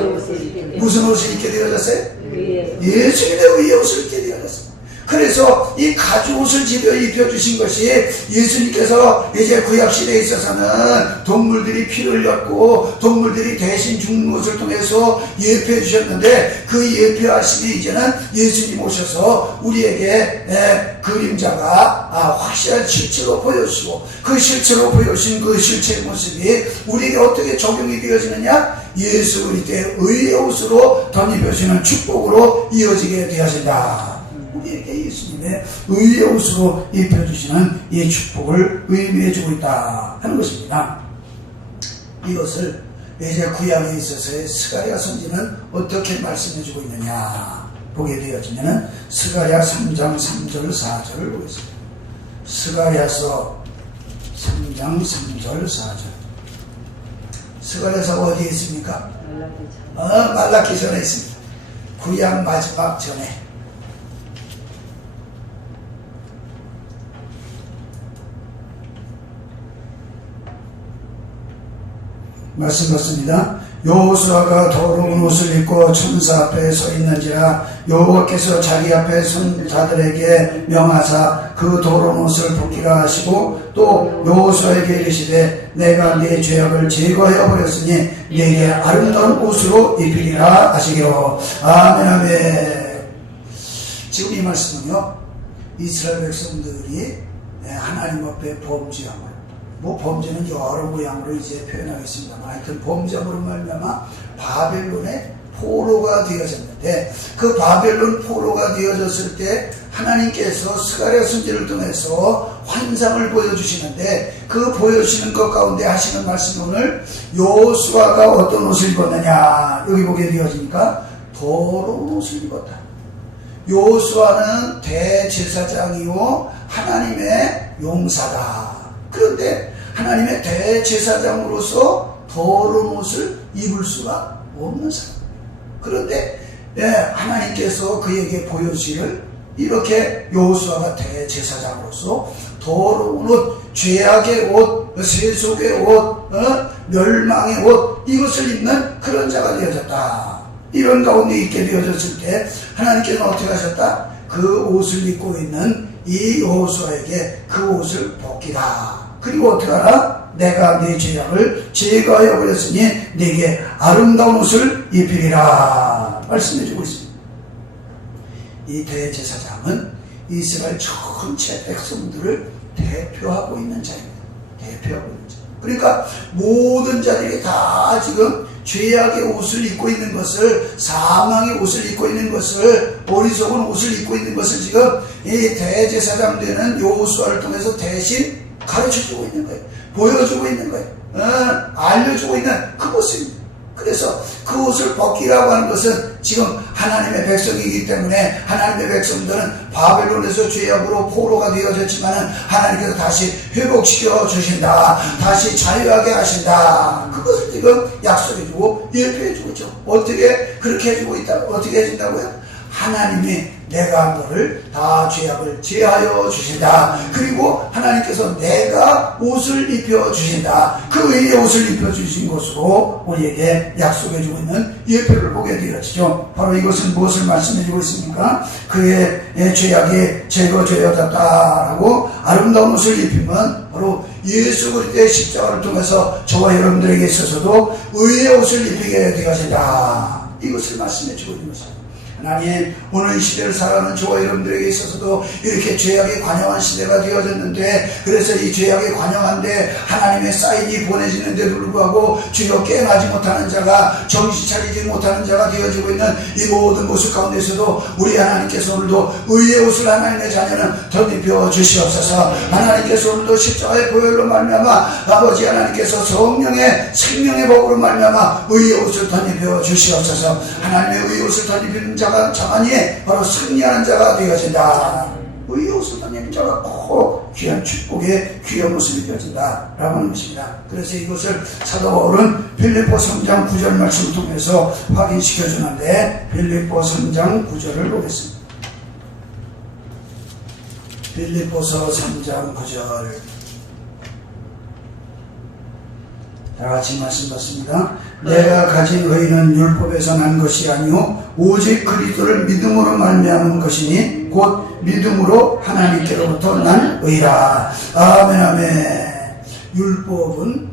무슨 옷을 입게 되어졌어요? 예수님의 의의 옷을 입게 되어졌어요. 그래서 이 가죽옷을 입혀주신 것이 예수님께서 이제 구약시대에 있어서는 동물들이 피를 흘렸고 동물들이 대신 죽는 것을 통해서 예표해 주셨는데 그 예표하심이 이제는 예수님 오셔서 우리에게 그림자가 확실한 실체로 보여주시고 그 실체로 보여주신 그 실체의 모습이 우리에게 어떻게 적용이 되어지느냐? 예수 그리스도의 의의 옷으로 덧입혀지는 축복으로 이어지게 되어진다. 우리에게 예수님의 의의 옷으로 입혀주시는 이 축복을 의미해주고 있다 하는 것입니다. 이것을 이제 구약에 있어서의 스가랴 선지는 어떻게 말씀해주고 있느냐 보게 되어지면 스가랴 3장 3절 4절을 보겠습니다. 스가랴서 3장 3절 4절. 스가랴서가 어디에 있습니까? 말라기 전에 있습니다. 구약 마지막 전에. 말씀 받습니다. 여호수아가 더러운 옷을 입고 천사 앞에 서 있는지라 여호와께서 자기 앞에 선 자들에게 명하사 그 더러운 옷을 벗기라 하시고 또 여호수아에게 이르시되 내가 네 죄악을 제거하여 버렸으니 네게 아름다운 옷으로 입히리라 하시기로. 아멘 아멘. 지금 이 말씀은요 이스라엘 백성들이 하나님 앞에 범죄함을 범죄는 여러 모양으로 이제 표현하겠습니다만 하여튼 범죄함으로 말미암아 바벨론의 포로가 되어졌는데 그 바벨론 포로가 되어졌을 때 하나님께서 스가랴 선지를 통해서 환상을 보여주시는데 그 보여주시는 것 가운데 하시는 말씀 오늘 여호수아가 어떤 옷을 입었느냐 여기 보게 되어지니까 더러운 옷을 입었다. 여호수아는 대제사장이요 하나님의 용사다. 그런데 하나님의 대제사장으로서 더러운 옷을 입을 수가 없는 사람. 그런데 하나님께서 그에게 보여주시를 이렇게 여호수아가 대제사장으로서 더러운 옷, 죄악의 옷, 세속의 옷, 멸망의 옷 이것을 입는 그런 자가 되어졌다. 이런 가운데 있게 되어졌을 때 하나님께서는 어떻게 하셨다? 그 옷을 입고 있는 이 여호수아에게 그 옷을 벗기라. 그리고 어떻게 하라? 내가 네 죄악을 제거하여 버렸으니 네게 아름다운 옷을 입히리라 말씀해주고 있습니다. 이 대제사장은 이스라엘 전체 백성들을 대표하고 있는 자입니다. 대표하고 있는 자. 그러니까 모든 자들이 다 지금 죄악의 옷을 입고 있는 것을, 사망의 옷을 입고 있는 것을, 어리석은 옷을 입고 있는 것을 지금 이 대제사장 되는 여호수아를 통해서 대신 가르쳐주고 있는 거예요. 보여주고 있는 거예요. 알려주고 있는 그 모습입니다. 그래서 그 옷을 벗기라고 하는 것은 지금 하나님의 백성이기 때문에 하나님의 백성들은 바벨론에서 죄악으로 포로가 되어졌지만은 하나님께서 다시 회복시켜 주신다. 다시 자유하게 하신다. 그것을 지금 약속해주고 예표해주고 있죠. 어떻게 그렇게 해주고 있다. 어떻게 해준다고요? 하나님이 내가 너를 다 죄악을 제하여 주신다. 그리고 하나님께서 내가 옷을 입혀 주신다. 그 의의 옷을 입혀 주신 것으로 우리에게 약속해 주고 있는 예표를 보게 되어지죠. 바로 이것은 무엇을 말씀해 주고 있습니까? 그의 죄악이 제거되어졌다라고 아름다운 옷을 입히면 바로 예수 그리스도의 십자가를 통해서 저와 여러분들에게 있어서도 의의 옷을 입히게 되어진다. 이것을 말씀해 주고 있는 것입니다. 하나님, 오늘 이 시대를 살아가는 저와 여러분들에게 있어서도 이렇게 죄악에 관영한 시대가 되어졌는데, 그래서 이 죄악에 관영한데 하나님의 사인이 보내지는데 불구하고 주여 깨어나지 못하는 자가, 정신 차리지 못하는 자가 되어지고 있는 이 모든 모습 가운데서도 우리 하나님께서 오늘도 의의 옷을 하나님의 자녀는 덧입혀 주시옵소서. 하나님께서 오늘도 십자가의 보혈로 말미암아 아버지 하나님께서 성령의 생명의 법으로 말미암아 의의 옷을 덧입혀 주시옵소서. 하나님의 의의 옷을 덧입히는 자만이 바로 승리하는 자가 되어진다. 의의 옷을 덧입는 자가 꼭 귀한 축복의 귀한 모습이 되어진다 라고 하는 것입니다. 그래서 이것을 사도 바울은 빌립보 3장 9절 말씀을 통해서 확인시켜 주는데, 빌립보 3장 9절을 보겠습니다. 빌립보서 3장 9절 다같이 말씀 받습니다. 내가 가진 의는 율법에서 난 것이 아니요 오직 그리스도를 믿음으로 말미암은 것이니 곧 믿음으로 하나님께로부터 난 의라. 아멘 아멘. 율법은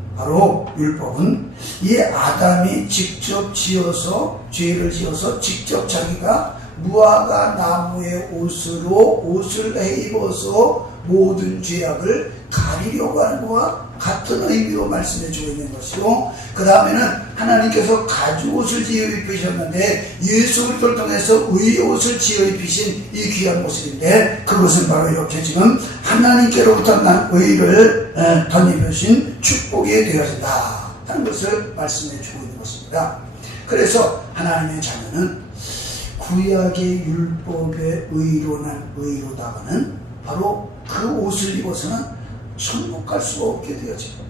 이 아담이 직접 지어서 죄를 지어서 직접 자기가 무화과 나무의 옷을 해 입어서 모든 죄악을 가리려고 하는 것과 같은 의미로 말씀해 주고 있는 것이고, 그 다음에는 하나님께서 가죽옷을 지어 입히셨는데 예수 그리스도를 통해서 의의 옷을 지어 입히신 이 귀한 모습인데, 그것은 바로 이렇게 지금 하나님께로부터 난 의를 덧입혀주신 축복이 되어진다 하는 것을 말씀해 주고 있는 것입니다. 그래서 하나님의 자녀는 구약의 율법의 의로 난 의로다가는 바로 그 옷을 입어서는 천국 갈 수가 없게 되어지고,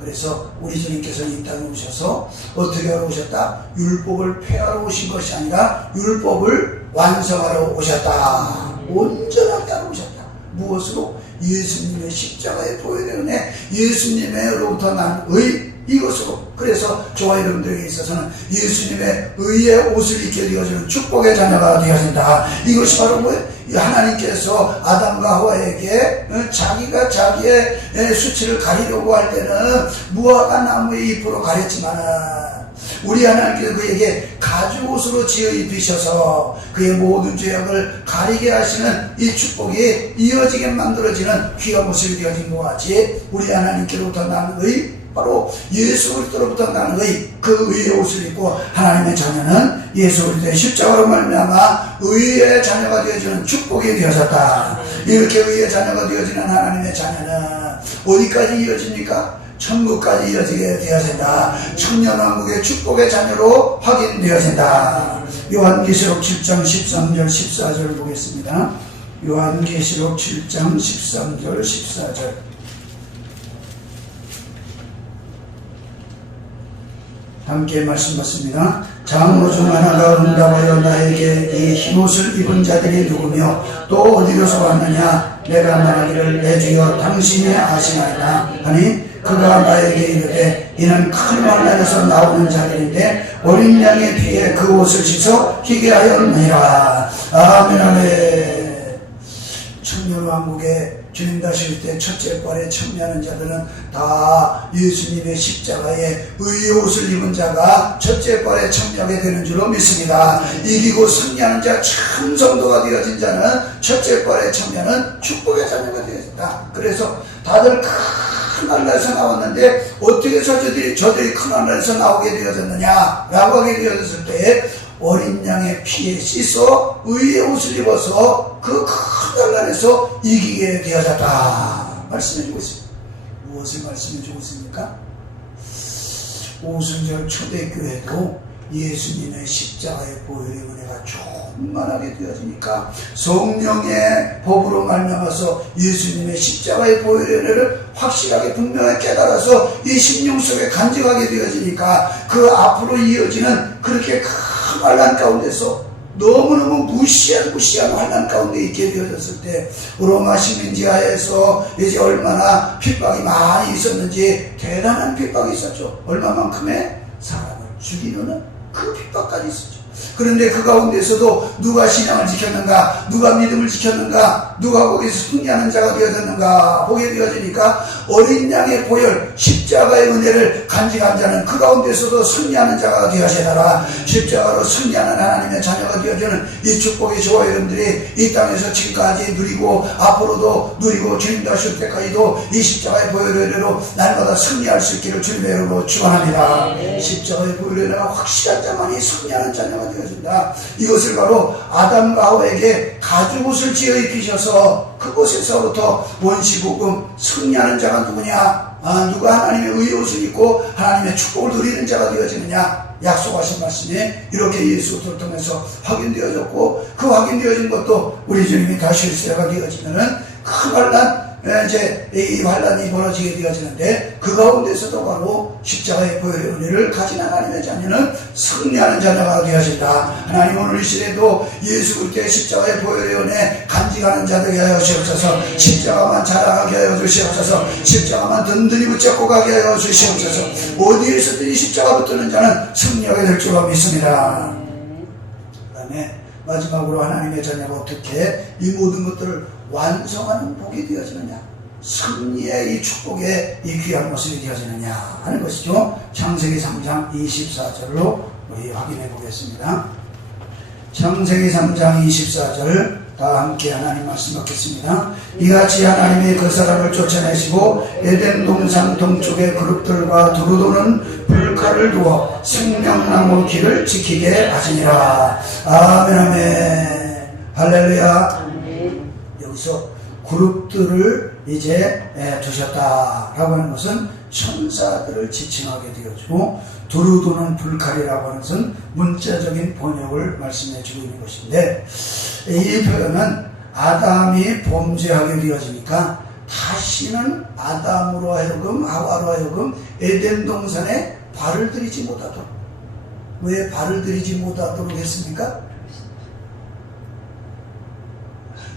그래서 우리 주님께서는 이 땅에 오셔서 어떻게 하러 오셨다? 율법을 폐하러 오신 것이 아니라 율법을 완성하러 오셨다. 온전하게 하러 오셨다. 무엇으로? 예수님의 십자가의 보혈의 은혜, 예수님으로부터 난 의, 이것으로. 그래서 저와 여러분들에게 있어서는 예수님의 의의 옷을 입게 되어지는 축복의 자녀가 되어진다. 이것이 바로 뭐예요? 하나님께서 아담과 하와에게 자기가 자기의 수치를 가리려고 할 때는 무화과 나무의 잎으로 가렸지만은, 우리 하나님께서 그에게 가죽옷으로 지어 입히셔서 그의 모든 죄악을 가리게 하시는 이 축복이 이어지게 만들어지는 귀한 모습이 되어진 것 같이, 우리 하나님께로부터 나는 의, 바로 예수 그리스도로부터 나는 의, 그 의의 옷을 입고 하나님의 자녀는 예수 그리스도의 십자가로 말미암아 의의 자녀가 되어지는 축복이 되어졌다. 이렇게 의의 자녀가 되어지는 하나님의 자녀는 어디까지 이어집니까? 천국까지 이어지게 되어진다. 천년왕국의 축복의 자녀로 확인되어진다. 요한계시록 7장 13절 14절을 보겠습니다. 요한계시록 7장 13절 14절 함께 말씀 받습니다. 장로 중 하나가 응답하여 나에게 이 흰옷을 입은 자들이 누구며 또 어디로서 왔느냐? 내가 말하기를 내 주여 당신이 아시나이다 하니, 그가 나에게 이르되 이는 큰 환난에서 나오는 자들인데 어린 양의 피에 그 옷을 씻어 희게 하였느니라. 아멘 아멘. 천년왕국에 주님 다실 때 첫째 발에 참여하는 자들은 다 예수님의 십자가에 의의 옷을 입은 자가 첫째 발에 참여하게 되는 줄로 믿습니다. 이기고 승리하는 자, 참 성도가 되어진 자는 첫째 발에 참여하는 축복의 자녀가 되어진다. 그래서 다들 큰 하늘에서 나왔는데 어떻게 저들이 큰 하늘에서 나오게 되어졌느냐 라고 하게 되어졌을 때, 어린 양의 피에 씻어 의의 옷을 입어서 그 큰 하늘에서 이기게 되어졌다 말씀해주고 있습니다. 무엇을 말씀해주고 있습니까? 오순절 초대교회도 예수님의 십자가의 보혈의 은혜가 충만하게 되어지니까 성령의 법으로 말미암아서 예수님의 십자가의 보혈의 은혜를 확실하게 분명하게 깨달아서 이 심령 속에 간직하게 되어지니까 그 앞으로 이어지는 그렇게 큰 환난 가운데서 너무너무 무시한 환난 가운데 있게 되어졌을 때 로마 식민지하에서 이제 얼마나 핍박이 많이 있었는지 대단한 핍박이 있었죠. 얼마만큼의 사람을 죽이는 그 핍박까지 있었죠. 그런데 그 가운데서도 누가 신앙을 지켰는가, 누가 믿음을 지켰는가, 누가 거기서 승리하는 자가 되어졌는가 보게 되어지니까 어린 양의 보혈 십자가의 은혜를 간직한 자는 그 가운데서도 승리하는 자가 되어지더라. 십자가로 승리하는 하나님의 자녀가 되어지는 이 축복의 저와 여러분들이 이 땅에서 지금까지 누리고 앞으로도 누리고 주님 다실 때까지도 이 십자가의 보혈의 은혜로 날마다 승리할 수 있기를 주님의 이름으로 축원합니다. 십자가의 보혈의 은혜가 확실한 자만이 승리하는 자녀가 되어진다. 이것을 바로 아담과 하와에게 가죽옷을 지어 입히셔서 그곳에서부터 원시복음 승리하는 자가 누구냐? 누가 하나님의 의옷을 입고 하나님의 축복을 누리는 자가 되어지느냐? 약속하신 말씀이 이렇게 예수 그리스도를 통해서 확인되어졌고 그 확인되어진 것도 우리 주님이 다시 올 때가 되어지면은 큰 환난, 이제 이 환란이 벌어지게 되어지는데 그 가운데서도 바로 십자가의 보혈의 은혜를 가진 하나님의 자녀는 승리하는 자녀가 되어진다. 하나님 오늘 이 시대도 예수 그리스도의 십자가의 보혈의 은혜 간직하는 자들이 하여 주시옵소서. 십자가만 자라가게 하여 주시옵소서. 십자가만 든든히 붙잡고 가게 하여 주시옵소서. 어디에서든지 십자가 붙드는 자는 승리하게 될 줄로 믿습니다. 그 다음에 마지막으로 하나님의 자녀가 어떻게 이 모든 것들을 완성하는 복이 되어지느냐, 승리의 이 축복의 이 귀한 모습이 되어지느냐 하는 것이죠. 창세기 3장 24절로 우리 확인해 보겠습니다. 창세기 3장 24절 다 함께 하나님 말씀 받겠습니다. 이같이 하나님이 그 사람을 쫓아내시고 에덴 동산 동쪽의 그룹들과 두루도는 불칼을 두어 생명나무 길을 지키게 하시니라. 아멘 아멘 할렐루야. 여기서 그룹들을 이제 두셨다라고 하는 것은 천사들을 지칭하게 되어지고 두루도는 불칼이라고 하는 것은 문자적인 번역을 말씀해 주고 있는 것인데 이 표현은 아담이 범죄하게 되어지니까 다시는 아담으로 하여금 하와로 하여금 에덴 동산에 발을 들이지 못하도록. 왜 발을 들이지 못하도록 했습니까?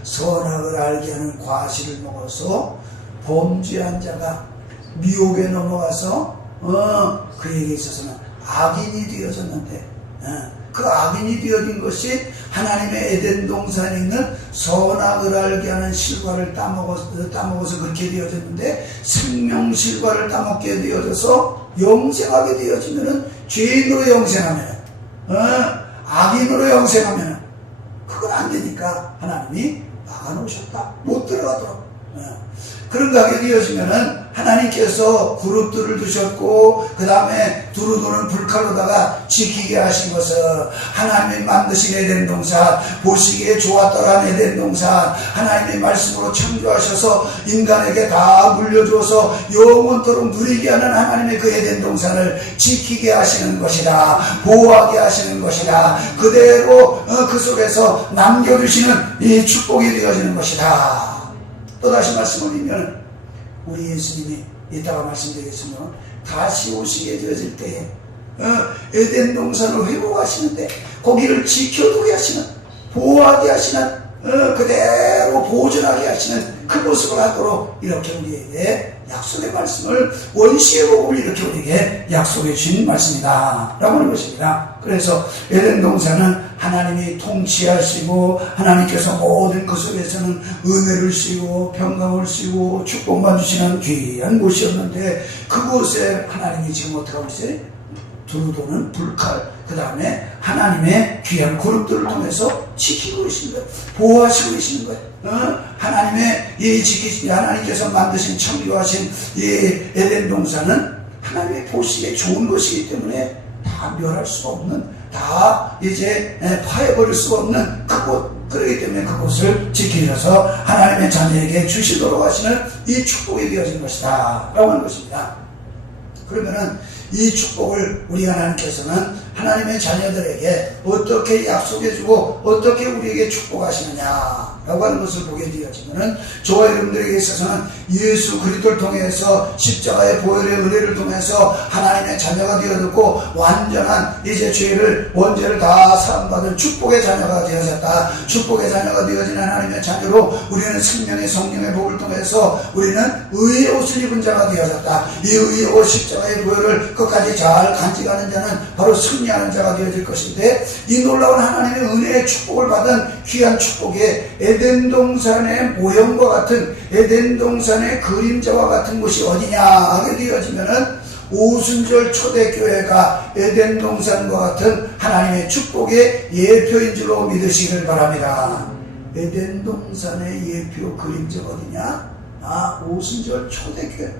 선악을 알게 하는 과실을 먹어서 범죄한 자가 미혹에 넘어가서 그에게 있어서는 악인이 되어졌는데 그 악인이 되어진 것이 하나님의 에덴 동산에 있는 선악을 알게 하는 실과를 따먹어서 그렇게 되어졌는데 생명 실과를 따먹게 되어져서 영생하게 되어지면은 죄인으로 영생하면 악인으로 영생하면 그건 안 되니까 하나님이 막아놓으셨다. 못 들어가도록. 그런가 하게 되어지면은 하나님께서 그룹들을 두셨고 그 다음에 두루도는 불칼로다가 지키게 하신 것은 하나님이 만드신 에덴 동산, 보시기에 좋았더란 에덴 동산, 하나님의 말씀으로 창조하셔서 인간에게 다 물려줘서 영원토록 누리게 하는 하나님의 그 에덴 동산을 지키게 하시는 것이다. 보호하게 하시는 것이다. 그대로 그 속에서 남겨주시는 이 축복이 되어지는 것이다. 또다시 말씀을 드리면 우리 예수님이 이따가 말씀드리겠습니다. 다시 오시게 되어질 때에 에덴 동산을 회복하시는데 거기를 지켜두게 하시는, 보호하게 하시는, 그대로 보존하게 하시는 그 모습을 하도록 이렇게 우리에게 약속의 말씀을, 원시의 복음을 이렇게 우리에게 약속해 주신 말씀이다 라고 하는 것입니다. 그래서 에덴 동산은 하나님이 통치하시고 하나님께서 모든 그 속에서는 은혜를 씌우고 평강을 씌우고 축복만 주시는 귀한 곳이었는데 그곳에 하나님이 지금 어떻게 하고 있어요? 두루도는 불칼, 그 다음에 하나님의 귀한 그룹들을 통해서 지키고 계신 거예요. 보호하시고 계시는 거예요. 하나님의 하나님께서 만드신 창조하신 이 에덴 동산은 하나님의 보시기에 좋은 것이기 때문에 다 멸할 수가 없는, 다 이제 파해버릴 수가 없는 그곳, 그렇기 때문에 그곳을 지키셔서 하나님의 자녀에게 주시도록 하시는 이 축복이 되어진 것이다 라고 하는 것입니다. 그러면은 이 축복을 우리 하나님께서는 하나님의 자녀들에게 어떻게 약속해주고 어떻게 우리에게 축복하시느냐라고 하는 것을 보게 되어지면은 저와 여러분들에게 있어서는 예수 그리스도를 통해서 십자가의 보혈의 은혜를 통해서 하나님의 자녀가 되어졌고 완전한 이제 죄를 원죄를 다 사함받은 축복의 자녀가 되어졌다. 축복의 자녀가 되어진 하나님의 자녀로 우리는 생명의 성령의 복을 통해서 우리는 의의 옷을 입은 자가 되어졌다. 이 의의 옷 십자가의 보혈을 끝까지 잘 간직하는 자는 바로 승리하는 자가 되어질 것인데, 이 놀라운 하나님의 은혜의 축복을 받은 귀한 축복에 에덴 동산의 모형과 같은 에덴 동산의 그림자와 같은 곳이 어디냐 하게 되어지면은 오순절 초대교회가 에덴 동산과 같은 하나님의 축복의 예표인 줄로 믿으시길 바랍니다. 에덴 동산의 예표 그림자가 어디냐? 오순절 초대교회.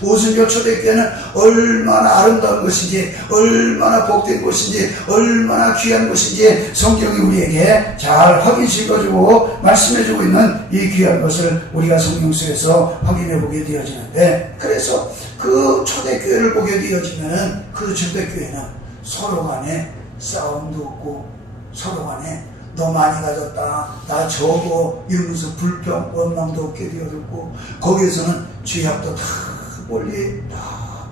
오순절 초대교회는 얼마나 아름다운 것인지, 얼마나 복된 곳인지, 얼마나 귀한 곳인지 성경이 우리에게 잘 확인시켜주고 말씀해주고 있는 이 귀한 것을 우리가 성경 속에서 확인해보게 되어지는데, 그래서 그 초대교회를 보게 되어지면 그 초대교회는 서로 간에 싸움도 없고, 서로 간에 너 많이 가졌다, 나 적어 이러면서 불평 원망도 없게 되어졌고, 거기에서는 죄악도 다 멀리 다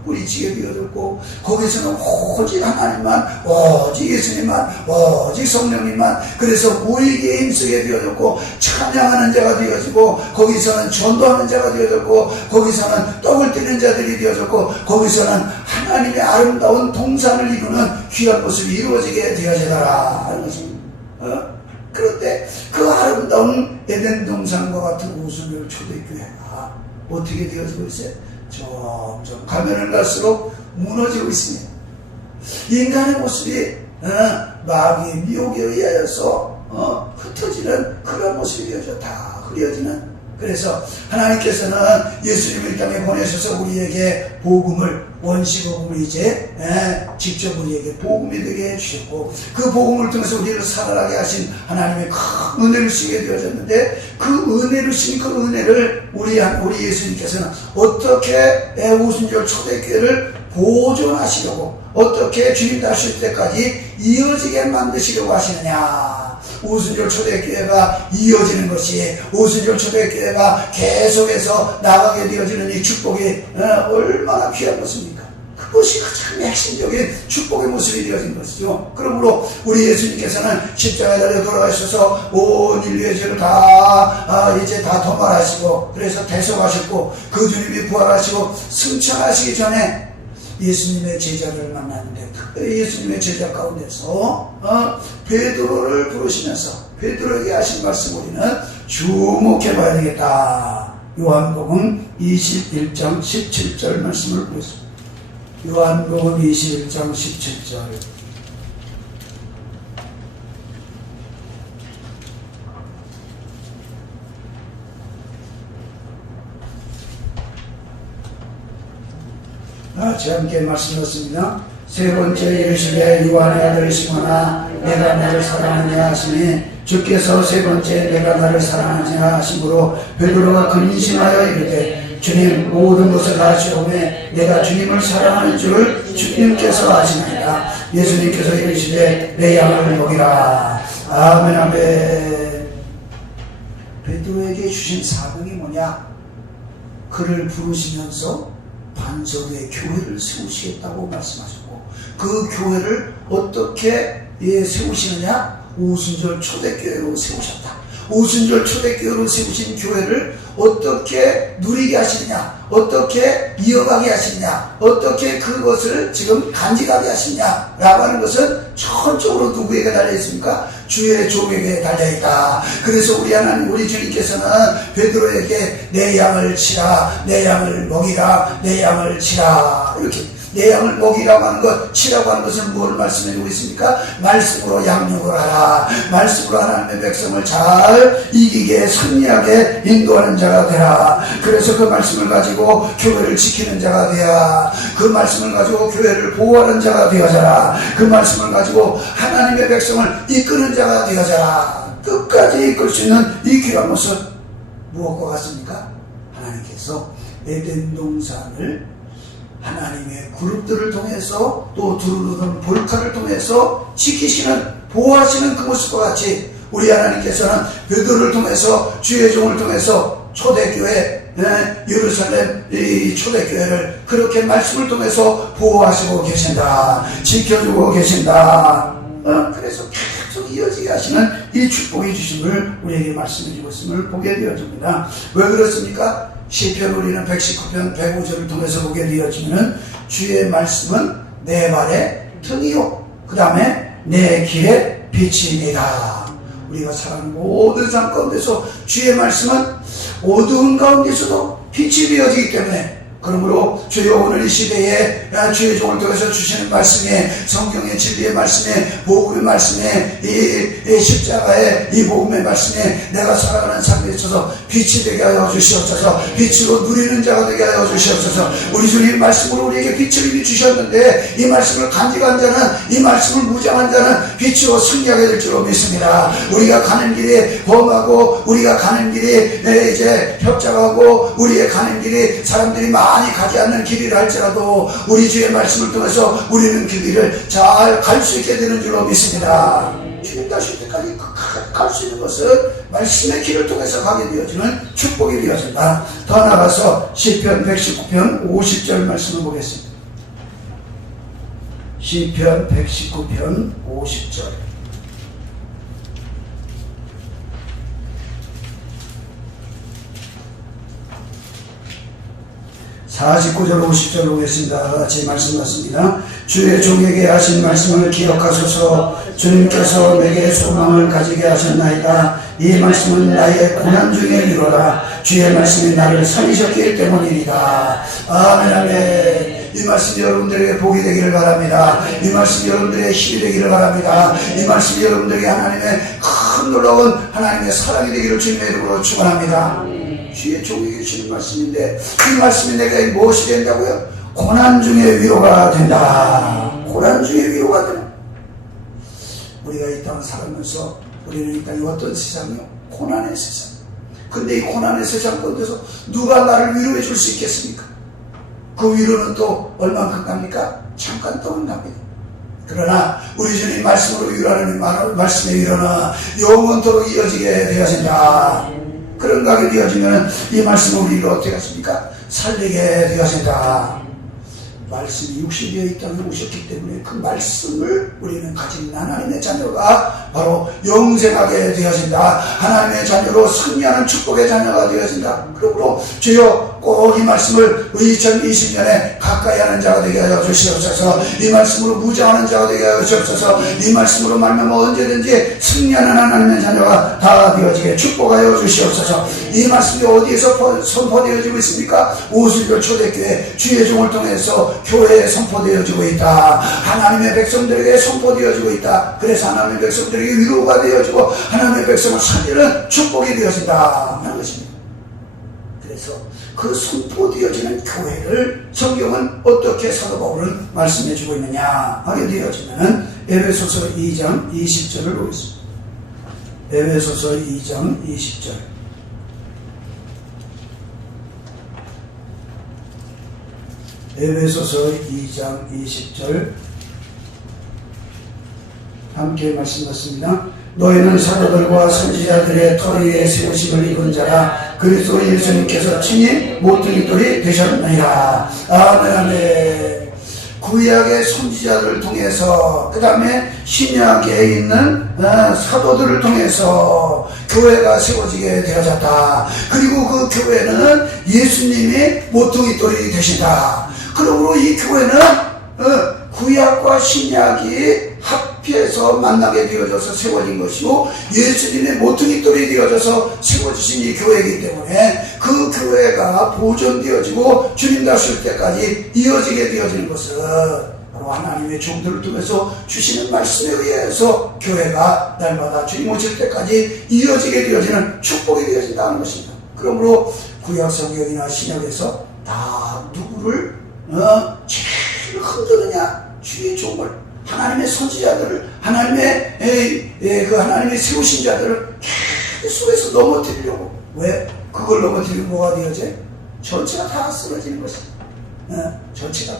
뿌리치게 되어졌고, 거기서는 오직 하나님만, 오직 예수님만, 오직 성령님만, 그래서 우리에게 힘쓰게 되어졌고, 찬양하는 자가 되어지고, 거기서는 전도하는 자가 되어졌고, 거기서는 떡을 떼는 자들이 되어졌고, 거기서는 하나님의 아름다운 동산을 이루는 귀한 모습이 이루어지게 되어지더라 하는 것입니다. 그런데 그 아름다운 에덴 동산과 같은 오순절 초대교회가 어떻게 되어지고 있어요? 점점 가면을 갈수록 무너지고 있습니다. 인간의 모습이 마귀의 미혹에 의하여서 흩어지는 그런 모습이 되어져 다 흐려지는. 그래서 하나님께서는 예수님을 이 땅에 보내셔서 우리에게 복음을, 원시복음을 이제 직접 우리에게 복음이 되게 해주셨고, 그 복음을 통해서 우리를 살아나게 하신 하나님의 큰 은혜를 주게 되어졌는데, 그 은혜를 주신 그 은혜를 우리 예수님께서는 어떻게 오순절 초대교회를 보존하시려고, 어떻게 주님 다실 때까지 이어지게 만드시려고 하시느냐. 오순절 초대교회가 이어지는 것이, 오순절 초대교회가 계속해서 나가게 되어지는 이 축복이 얼마나 귀한 것입니까? 그것이 가장 핵심적인 축복의 모습이 되어진 것이죠. 그러므로 우리 예수님께서는 십자가에 달려 돌아가셔서 온 인류의 죄를 다 이제 다 도말하시고, 그래서 대속하셨고, 그 주님이 부활하시고 승천하시기 전에 예수님의 제자를 만났는데, 특별히 예수님의 제자 가운데서 베드로를 부르시면서 베드로에게 하신 말씀 우리는 주목해 봐야 되겠다. 요한복음 21장 17절 말씀을 보겠습니다. 요한복음 21장 17절. 같이 함께 말씀드렸습니다. 세 번째 예수의 요한의 아들 시몬아, 내가 나를 사랑하느냐 하시니, 주께서 세 번째 내가 나를 사랑하느냐 하심으로 베드로가 근심하여 이르되, 주님, 모든 것을 아시오매 내가 주님을 사랑하는 줄을 주님께서 아시나이다. 예수님께서 이르시되 내 양을 먹이라. 아멘. 아멘. 베드로에게 주신 사명이 뭐냐? 그를 부르시면서 반석의 교회를 세우시겠다고 말씀하셨고, 그 교회를 어떻게 세우시느냐? 오순절 초대교회로 세우셨다. 오순절 초대교회로 세우신 교회를 어떻게 누리게 하시느냐, 어떻게 이어가게 하시느냐, 어떻게 그것을 지금 간직하게 하시느냐 라고 하는 것은 전적으로 누구에게 달려있습니까? 주의 종에게 달려있다. 그래서 우리 하나님, 우리 주님께서는 베드로에게 내 양을 치라, 내 양을 먹이라, 내 양을 치라, 이렇게 내 양을 먹이라고 하는 것, 치라고 하는 것은 무엇을 말씀해주고 있습니까? 말씀으로 양육을 하라. 말씀으로 하나님의 백성을 잘 이기게 승리하게 인도하는 자가 되라. 그래서 그 말씀을 가지고 교회를 지키는 자가 되야. 그 말씀을 가지고 교회를 보호하는 자가 되어져라. 그 말씀을 가지고 하나님의 백성을 이끄는 자가 되어져라. 끝까지 이끌 수 있는 이 귀한 모습, 무엇과 같습니까? 하나님께서 에덴 동산을 하나님의 그룹들을 통해서 또 두루두루 볼카를 통해서 지키시는 보호하시는 그 모습과 같이 우리 하나님께서는 베드로를 통해서 주의 종을 통해서 초대교회 예루살렘 이 초대교회를 그렇게 말씀을 통해서 보호하시고 계신다. 지켜주고 계신다. 그래서 계속 이어지게 하시는 이 축복의 주심을 우리에게 말씀해 주고 있음을 보게 되어집니다. 왜 그렇습니까? 시편 우리는 119편 105절을 통해서 보게 되어지면 주의 말씀은 내 발의 등이요 그 다음에 내 길의 빛입니다. 우리가 살아가는 모든 삶 가운데서 주의 말씀은 어두운 가운데서도 빛이 되어지기 때문에 그러므로 주여 오늘 이 시대에 주의 종을 통해서 주시는 말씀에 성경의 진리의 말씀에 복음의 말씀에 이 십자가의 이 복음의 말씀에 내가 살아가는 삶에 있어서 빛이 되게 하여 주시옵소서. 빛으로 누리는 자가 되게 하여 주시옵소서. 우리 주님 말씀으로 우리에게 빛을 이미 주셨는데 이 말씀을 간직한 자는 이 말씀을 무장한 자는 빛으로 승리하게 될 줄로 믿습니다. 우리가 가는 길이 험하고 우리가 가는 길이 이제 협잡하고 우리의 가는 길이 사람들이 많이 가지 않는 길이라 할지라도 우리 주의 말씀을 통해서 우리는 그 길을 잘 갈 수 있게 되는 줄로 믿습니다. 주님 가실 때까지 갈 수 있는 것은 말씀의 길을 통해서 가게 되어지는 축복이 되어진다. 더 나아가서 시편 119편 50절 말씀을 보겠습니다. 시편 119편 50절 49절 50절 보겠습니다. 같이 말씀 같습니다. 주의 종에게 하신 말씀을 기억하소서. 주님께서 내게 소망을 가지게 하셨나이다. 이 말씀은 나의 고난 중에 이루라. 주의 말씀이 나를 살리셨기 때문이니라. 아멘 아멘. 이 말씀이 여러분들에게 복이 되기를 바랍니다. 이 말씀이 여러분들에게 힘이 되기를 바랍니다. 이 말씀이 여러분들에게 하나님의 큰 놀라운 하나님의 사랑이 되기를 주님의 이름으로 축원합니다. 주의 종에게 주신 말씀인데 이 말씀이 내가 무엇이 된다고요? 고난 중에 위로가 된다. 고난 중에 위로가 된다. 우리가 이 땅을 살아가면서 우리는 이 땅이 어떤 세상이요? 고난의 세상. 근데 이 고난의 세상 가운데서 누가 나를 위로해 줄 수 있겠습니까? 그 위로는 또 얼만큼 갑니까? 잠깐 동안 갑니다. 그러나 우리 주님 말씀으로 위로하는 말씀의 위로는 영원토록 이어지게 되어진다. 그런 가게 되어지면 이 말씀은 우리를 어떻게 하십니까? 살리게 되어진다. 말씀이 육신되어 이 땅에 오셨기 때문에 그 말씀을 우리는 가진 하나님의 자녀가 바로 영생하게 되어진다. 하나님의 자녀로 승리하는 축복의 자녀가 되어진다. 그러므로 주여 꼭 이 말씀을 2020년에 가까이 하는 자가 되게 하여 주시옵소서. 이 말씀으로 무장하는 자가 되게 하여 주시옵소서. 이 말씀으로 말미암아 언제든지 승리하는 하나님의 자녀가 다 되어지게 축복하여 주시옵소서. 이 말씀이 어디에서 선포되어지고 있습니까? 오슬교 초대교회 주의 종을 통해서 교회에 선포되어지고 있다. 하나님의 백성들에게 선포되어지고 있다. 그래서 하나님의 백성들에게 위로가 되어지고 하나님의 백성을 살리는 축복이 되어진다 하는 것입니다. 그래서 그 선포되어지는 교회를 성경은 어떻게 사도 바울은 말씀해 주고 있느냐 하게 되어지면 에베소서 2장 20절을 보겠습니다. 에베소서 2장 20절 에베소서 2장 20절 함께 말씀 받습니다. 너희는 사도들과 선지자들의 털 위에 세우심을 입은 자라. 그리스도 예수님께서 친히 모퉁이 돌이 되셨느니라. 아멘 아멘. 구약의 선지자들을 통해서 그 다음에 신약에 있는 사도들을 통해서 교회가 세워지게 되어졌다. 그리고 그 교회는 예수님이 모퉁이 돌이 되신다. 그러므로 이 교회는 구약과 신약이 합해서 만나게 되어져서 세워진 것이고 예수님의 모퉁이 돌이 되어져서 세워지신 이 교회이기 때문에 그 교회가 보존되어지고 주님 다실 때까지 이어지게 되어지는 것은 바로 하나님의 종들을 통해서 주시는 말씀에 의해서 교회가 날마다 주님 오실 때까지 이어지게 되어지는 축복이 되어진다는 것입니다. 그러므로 구약 성경이나 신약에서 다 누구를 제일 흔드느냐? 주의 종을, 하나님의 선지자들을, 하나님의 하나님의 세우신 자들을 계속해서 넘어뜨리려고. 왜? 그걸 넘어뜨리면 뭐가 되어져? 전체가 다 쓰러지는 것입니다. 좋지다.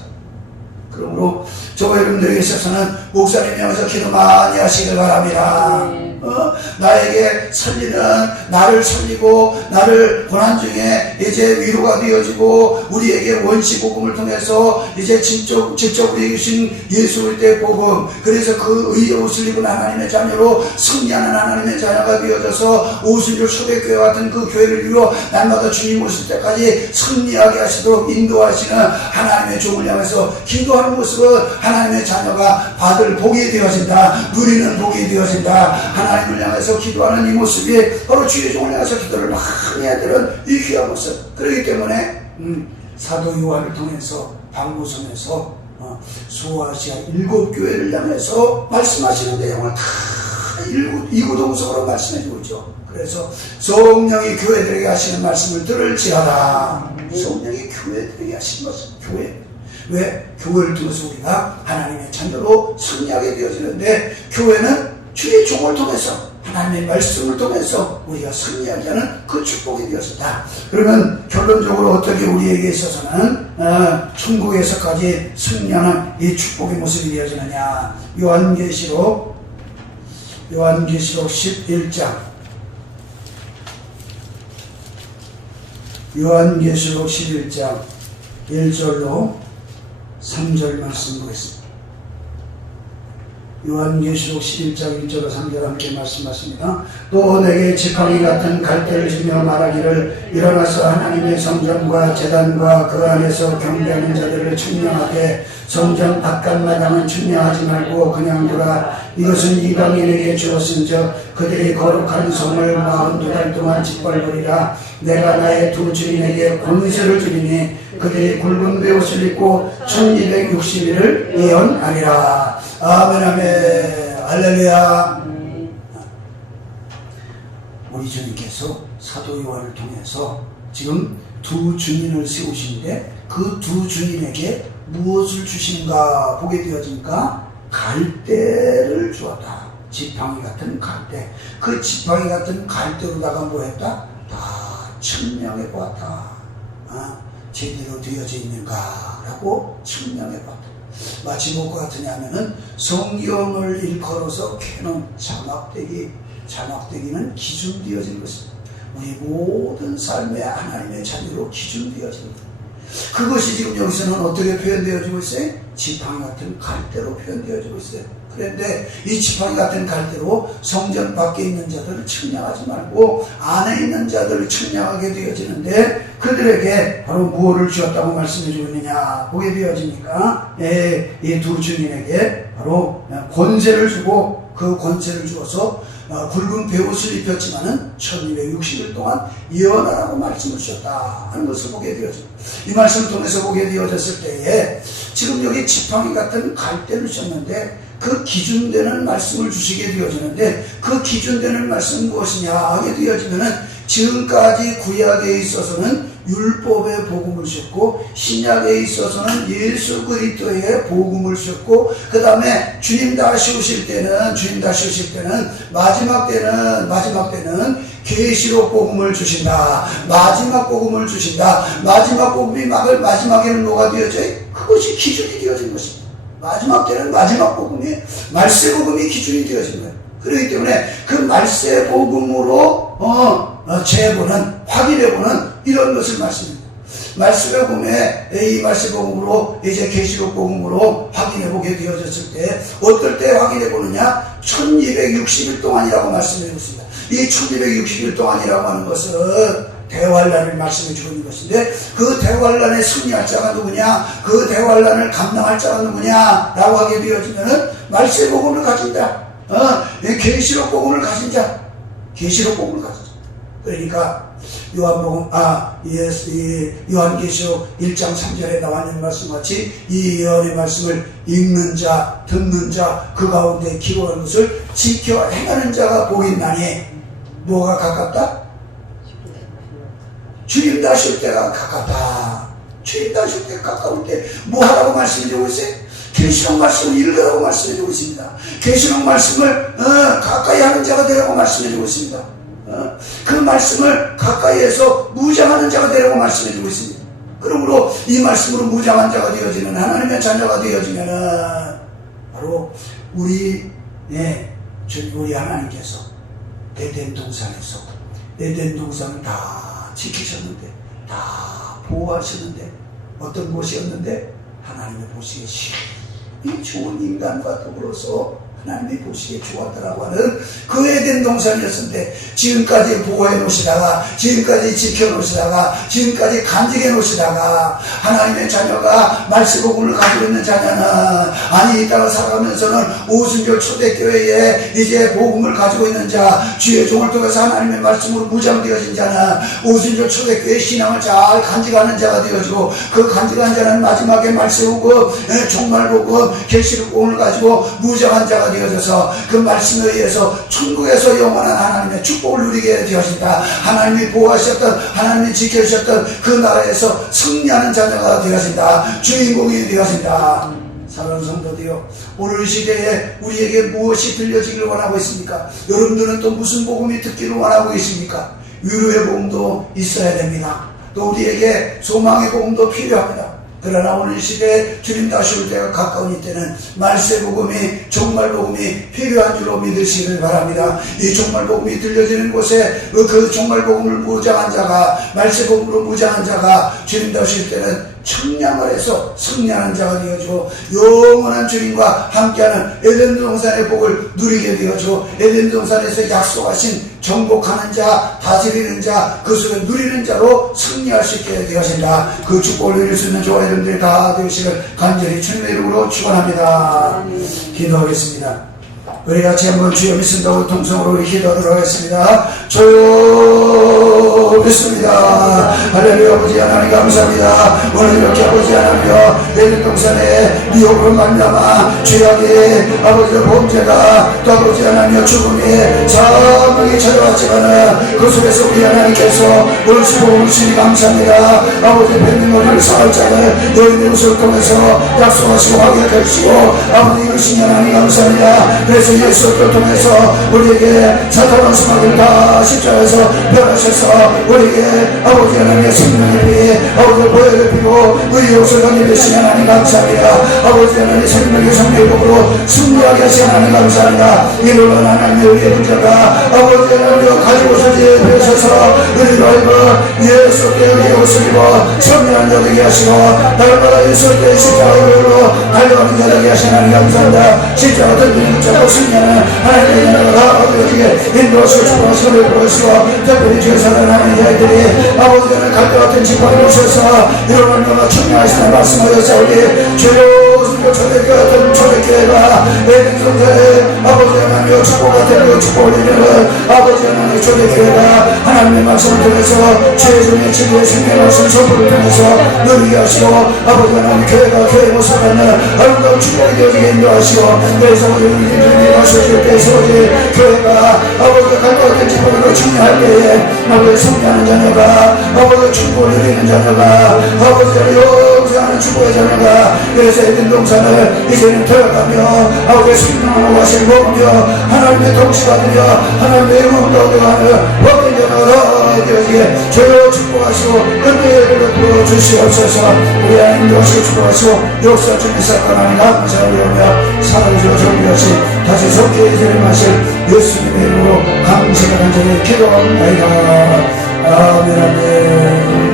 그러므로 저와 여러분들에게 있어서는 목사님 향해서 기도 많이 하시길 바랍니다. 나에게 살리는, 나를 살리고 나를 고난 중에 이제 위로가 되어지고 우리에게 원시 복음을 통해서 이제 직접 우리에게 주신 예수 그리스도의 복음, 그래서 그 의의 옷을 입은 하나님의 자녀로 승리하는 하나님의 자녀가 되어져서 오순절 초대교회 같은 그 교회를 이루어 날마다 주님 오실 때까지 승리하게 하시도록 인도하시는 하나님의 종을 향해서 기도하는 모습은 하나님의 자녀가 받을 복이 되어진다, 누리는 복이 되어진다. 하나님을 향해서 기도하는 이 모습이 바로 주의 종을 향해서 기도를 많이 해야 되는 이 귀한 모습. 그렇기 때문에 사도 요한을 통해서 방구성에서 소아시아 7교회를 향해서 말씀하시는 내용을 다 이구동성으로 말씀해주고 있죠. 그래서 성령이 교회들에게 하시는 말씀을 들을지어다. 성령이 교회들에게 하시는 것은 교회. 왜? 교회를 통해서 우리가 하나님의 자녀로 승리하게 되어지는데, 교회는 주의 종을 통해서 하나님의 말씀을 통해서 우리가 승리하게 하는 그 축복이 되었다. 그러면 결론적으로 어떻게 우리에게 있어서는 천국에서까지 승리하는 이 축복의 모습이 되어지느냐. 요한계시록 11장 요한계시록 11장 1절로 3절 말씀 보겠습니다. 요한계시록 11장 1절로 3절 함께 말씀하십니다. 또 내게 지팡이 같은 갈대를 주며 말하기를 일어나서 하나님의 성전과 제단과 그 안에서 경배하는 자들을 측량하되 성전 바깥마당은 측량하지 말고 그냥 두라. 이것은 이방인에게 주었은즉 그들이 거룩한 성을 42달 동안 짓밟으리라. 내가 나의 두 주인에게 권세를 주리니 그들이 굵은 베옷을 입고 1260일을 예언하리라. 아멘 아멘 할렐루야. 우리 주님께서 사도 요한을 통해서 지금 두 주인을 세우시는데 그 두 주인에게 무엇을 주시는가 보게 되어지니까 갈대를 주었다. 지팡이 같은 갈대. 그 지팡이 같은 갈대로다가 뭐했다? 다 측량해 보았다. 제대로 되어져 있는가라고 측량해 보았다. 마치 무엇과 같으냐면은 성경을 일컬어서 켜놓은 자막대기는 기준되어진 것입니다. 우리 모든 삶의 하나님의 자녀로 기준되어진 것. 그것이 지금 여기서는 어떻게 표현되어지고 있어요? 지팡이 같은 갈대로 표현되어지고 있어요. 그런데 이 지팡이 같은 갈대로 성전 밖에 있는 자들을 측량하지 말고 안에 있는 자들을 측량하게 되어지는데, 그들에게 바로 무엇을 주었다고 말씀해주고 있느냐 보게 되어지니까 이 두 주인에게 바로 권세를 주고, 그 권세를 주어서 굵은 베옷을 입혔지만은 1260일 동안 예언하라고 말씀을 주셨다 하는 것을 보게 되어집니다. 이 말씀을 통해서 보게 되어졌을 때에 지금 여기 지팡이 같은 갈대를 주셨는데 그 기준되는 말씀을 주시게 되어지는데, 그 기준되는 말씀은 무엇이냐 하게 되어지면은 지금까지 구약에 있어서는 율법의 복음을 주셨고, 신약에 있어서는 예수 그리스도의 복음을 주셨고, 그 다음에 주님 다시 오실 때는 마지막 때는 계시록 복음을 주신다. 마지막 복음을 주신다. 마지막 복음이 마지막에는 뭐가 되어져요? 그것이 기준이 되어진 것입니다. 마지막 때는 마지막 복음이, 말세 복음이 기준이 되어진 거예요. 그렇기 때문에 그 말세 복음으로 재보는, 확인해보는 이런 것을 말씀합니다. 말세 복음에, 이 말세 복음으로 이제 계시록 복음으로 확인해보게 되어졌을 때 어떨 때 확인해보느냐? 1260일 동안이라고 말씀해 줬습니다. 이 1260일 동안이라고 하는 것은 대환란을 말씀해 주고 있는 것인데, 그 대환란에 승리할 자가 누구냐, 그 대환란을 감당할 자가 누구냐 라고 하게 되어지면은 말세 복음을 가진다. 계시록 복음을 가진 자, 계시록 복음을 가진 자. 그러니까 요한계시록 1장 3절에 나와 있는 말씀같이 이 예언의 말씀을 읽는 자, 듣는 자, 그 가운데 기록한 것을 지켜 행하는 자가 복이 있나니. 뭐가 가깝다? 주님 다시 올 때가 가깝다. 주님 다시 올 때가 가까울 때 뭐 하라고 말씀해주고 있어요? 계시록 말씀을 읽으라고 말씀해주고 있습니다. 계시록 말씀을 가까이 하는 자가 되라고 말씀해주고 있습니다. 그 말씀을 가까이에서 무장하는 자가 되라고 말씀해주고 있습니다. 그러므로 이 말씀으로 무장한 자가 되어지는 하나님의 자녀가 되어지면은 바로 우리 하나님께서 에덴 동산을 다 지키셨는데, 다 보호하셨는데, 어떤 곳이었는데 하나님의 보시기에 이 좋은 인간과 더불어서 하나님이 보시기에 좋았더라고 하는 그 에덴 동산이었는데, 지금까지 보호해 놓으시다가, 지금까지 지켜 놓으시다가, 지금까지 간직해 놓으시다가, 하나님의 자녀가 말씀복음을 가지고 있는 자녀는, 아니 이따가 살아가면서는 오순절 초대교회에 이제 복음을 가지고 있는 자, 주의 종을 통해서 하나님의 말씀으로 무장되어진 자는 오순절 초대교회 신앙을 잘 간직하는 자가 되어지고, 그 간직한 자는 마지막에 말씀복음, 종말복음, 계시록복음을 가지고 무장한 자가 되어져서 그 말씀에 의해서 천국에서 영원한 하나님의 축복을 누리게 되어진다. 하나님이 보호하셨던, 하나님이 지켜주셨던 그 나라에서 승리하는 자녀가 되어진다. 주인공이 되어진다. 사랑하는 성도들이요, 오늘 시대에 우리에게 무엇이 들려지기를 원하고 있습니까? 여러분들은 또 무슨 복음이 듣기를 원하고 계십니까? 위로의 복음도 있어야 됩니다. 또 우리에게 소망의 복음도 필요합니다. 그러나 오늘 시대에 주님 다시 올 때가 가까운 이때는 말세복음이, 종말복음이 필요한 줄로 믿으시기를 바랍니다. 이 종말복음이 들려지는 곳에 그 종말복음을 무장한 자가, 말세복음으로 무장한 자가 주님 다시 올 때는 청량을 해서 승리하는 자가 되어지고, 영원한 주님과 함께하는 에덴 동산의 복을 누리게 되어지고, 에덴 동산에서 약속하신 정복하는 자, 다스리는 자, 그 속에 누리는 자로 승리할 수 있게 되어진다. 그 축복을 누릴 수 있는 저와 여러분들이 다 되시길 간절히 주님의 이름으로 축원합니다. 기도하겠습니다. 우리 같이 한번 주여 믿습니다. 통성으로 우리 기도하도록 하겠습니다. 주여 믿습니다. 할렐루야. 아버지 하나님 감사합니다. 오늘 이렇게 아버지 하나님여 에덴 동산에 미혹으로 말미암아 죄악의 아버지의 범죄가, 또 아버지 하나님여 죽음이 사망이 찾아왔지만은 그 속에서 우리 하나님께서 오늘 수고를 주니 감사합니다. 아버지 백명머리를 사흘장을 너희의 옷을 통해서 약속하시고 확약하시고 아버지 이루신 하나님 감사합니다. 그래서 예수를 통해서 우리에게 사탄의 수막을 다 십자가에서 변하셔서 우리에게 아버지 하나님의 생명의 피, 아버지 보혈의 피로 의의 옷을 던져주신 하나님 감사합니다. 아버지 하나님의 생명의 성령으로 승리하게 하신 하나님 감사합니다. 이로는 하나님의 우리의 문제가 아버지 하나님의 가지고 서지으셔서 우리로 하여금 예수께 의의 옷을 입어 성령한 자되게 하시고, 날마다 예수께 십자가로 달려가는 자되게 하신 하나님 감사합니다. 십자가 던지는 자로 승리하는 하나님의 나라가 다 어디어지게 인도하시고 축복하시고 내버리시고, 특별히 주의 사랑하는 자들이 아버지 하나님 갈대 같은 지팡이를 주셔서 이런 얼마나 청량하시는 말씀하셔서 우리 주여 초대교회 같은 초대교회가 에덴 동산에 아버지 하나님의 축복 같은 그 축복을 이루는 아버지 하나님의 초대교회가 하나님의 말씀을 통해서 죄 중에 진리의 생명의 말씀 선포를 통해서 누리게 하시고, 아버지 하나님 교회가 교회 모습을 갖는 아름다운 축복이 되어지게 인도하시고, 그래서 우리 주님이 하셔질 때 세워질 교회가 아버지가 갈것 같은 지팡이로 중요할 때에 아버지 성장하는 자녀가, 아버지 축복을 누리는 자녀가, 아버지 영생하는 축복의 자녀가, 그래서 에덴 동산을 이제는 들어가며 아버지의 생명을 하신 법이며 하나님의 통치가 되며 하나님의 영광을 얻어가는 법인 자녀가 되어지게 저를 축복하시고 은혜를 베풀어 주시옵소서. 우리 하나님 도시고 축복하시고 역사 중에 사건하는 감사를 위하며 살아주시고 정비하시 다시 속죄의 재림 하실 예수님의 이름으로 감사가 간절히 기도합니다. 아멘. 아멘.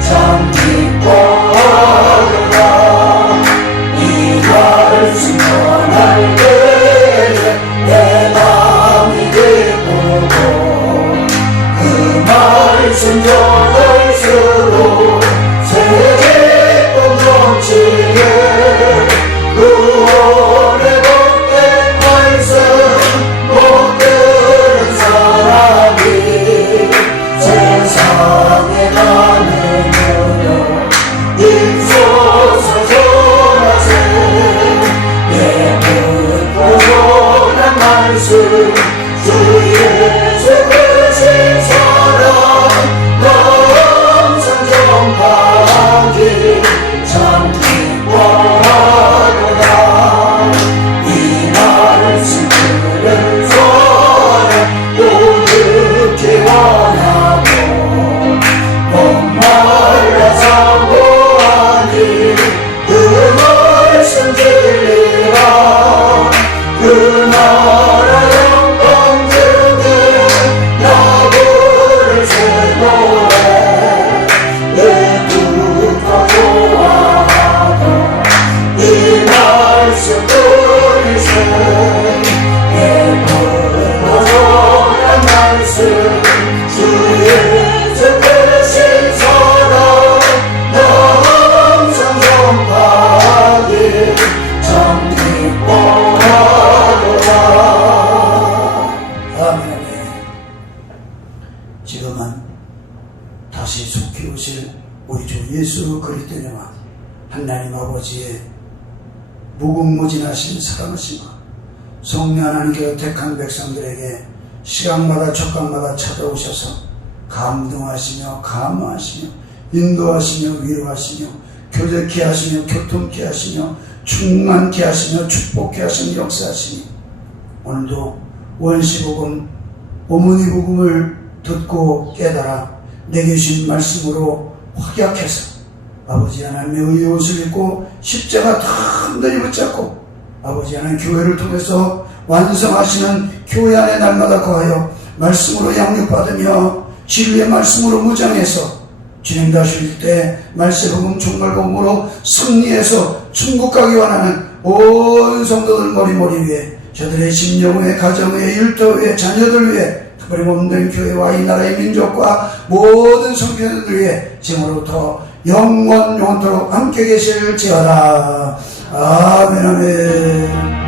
참 기뻐하노라 이 말씀 날 때에 내 마음이 기쁘고 그 말씀 전할수록 새기쁨 넘치게 구원의 복된 말씀 못 들은 사람이 세상에 많으며 입소서 전하세 예쁘고 말씀 주 예수 크신 사랑 넘쳐 전파하기 참 기뻐하도다 이 말씀 들은 사람 오죽히 원하고 목말라 사모하니 그 말씀 들리라 그 나라 영광 중에 나 부를 새 노래 내부터 좋아하던 이 말씀 들으세 예쁘고 좋은 말씀 주 예수 크신 사랑 나 항상 전파하기 참 기뻐하도다. 아멘. 지금은 다시 속히 오실 우리 주 예수 그리스도와 하나님 아버지의 무궁무진하신 사랑하심과 성령 하나님께서 택한 백성들에게 시간마다 촉각마다 찾아오셔서 감동하시며 감화하시며 인도하시며 위로하시며 교제케 하시며 교통케 하시며 충만케 하시며 축복케 하시며 역사하시니 오늘도 원시복음 어머니 복음을 듣고 깨달아 내게 주신 말씀으로 확약해서 아버지 하나님의 의의 옷을 입고 십자가 단단히 붙잡고 아버지 하나님 교회를 통해서 완성하시는 교회 안에 날마다 거하여 말씀으로 양육받으며 진리의 말씀으로 무장해서 진행하실 때 말씀 복음 종말복음으로 승리해서 천국 가기 원하는 온 성도들 머리 위에 저들의 심령 위에 가정 위에 일터 위에 자녀들 위에 특별히 몸된 교회와 이 나라의 민족과 모든 성도들 위해 지금으로부터 영원토록 함께 계실지어다. 아멘 아멘.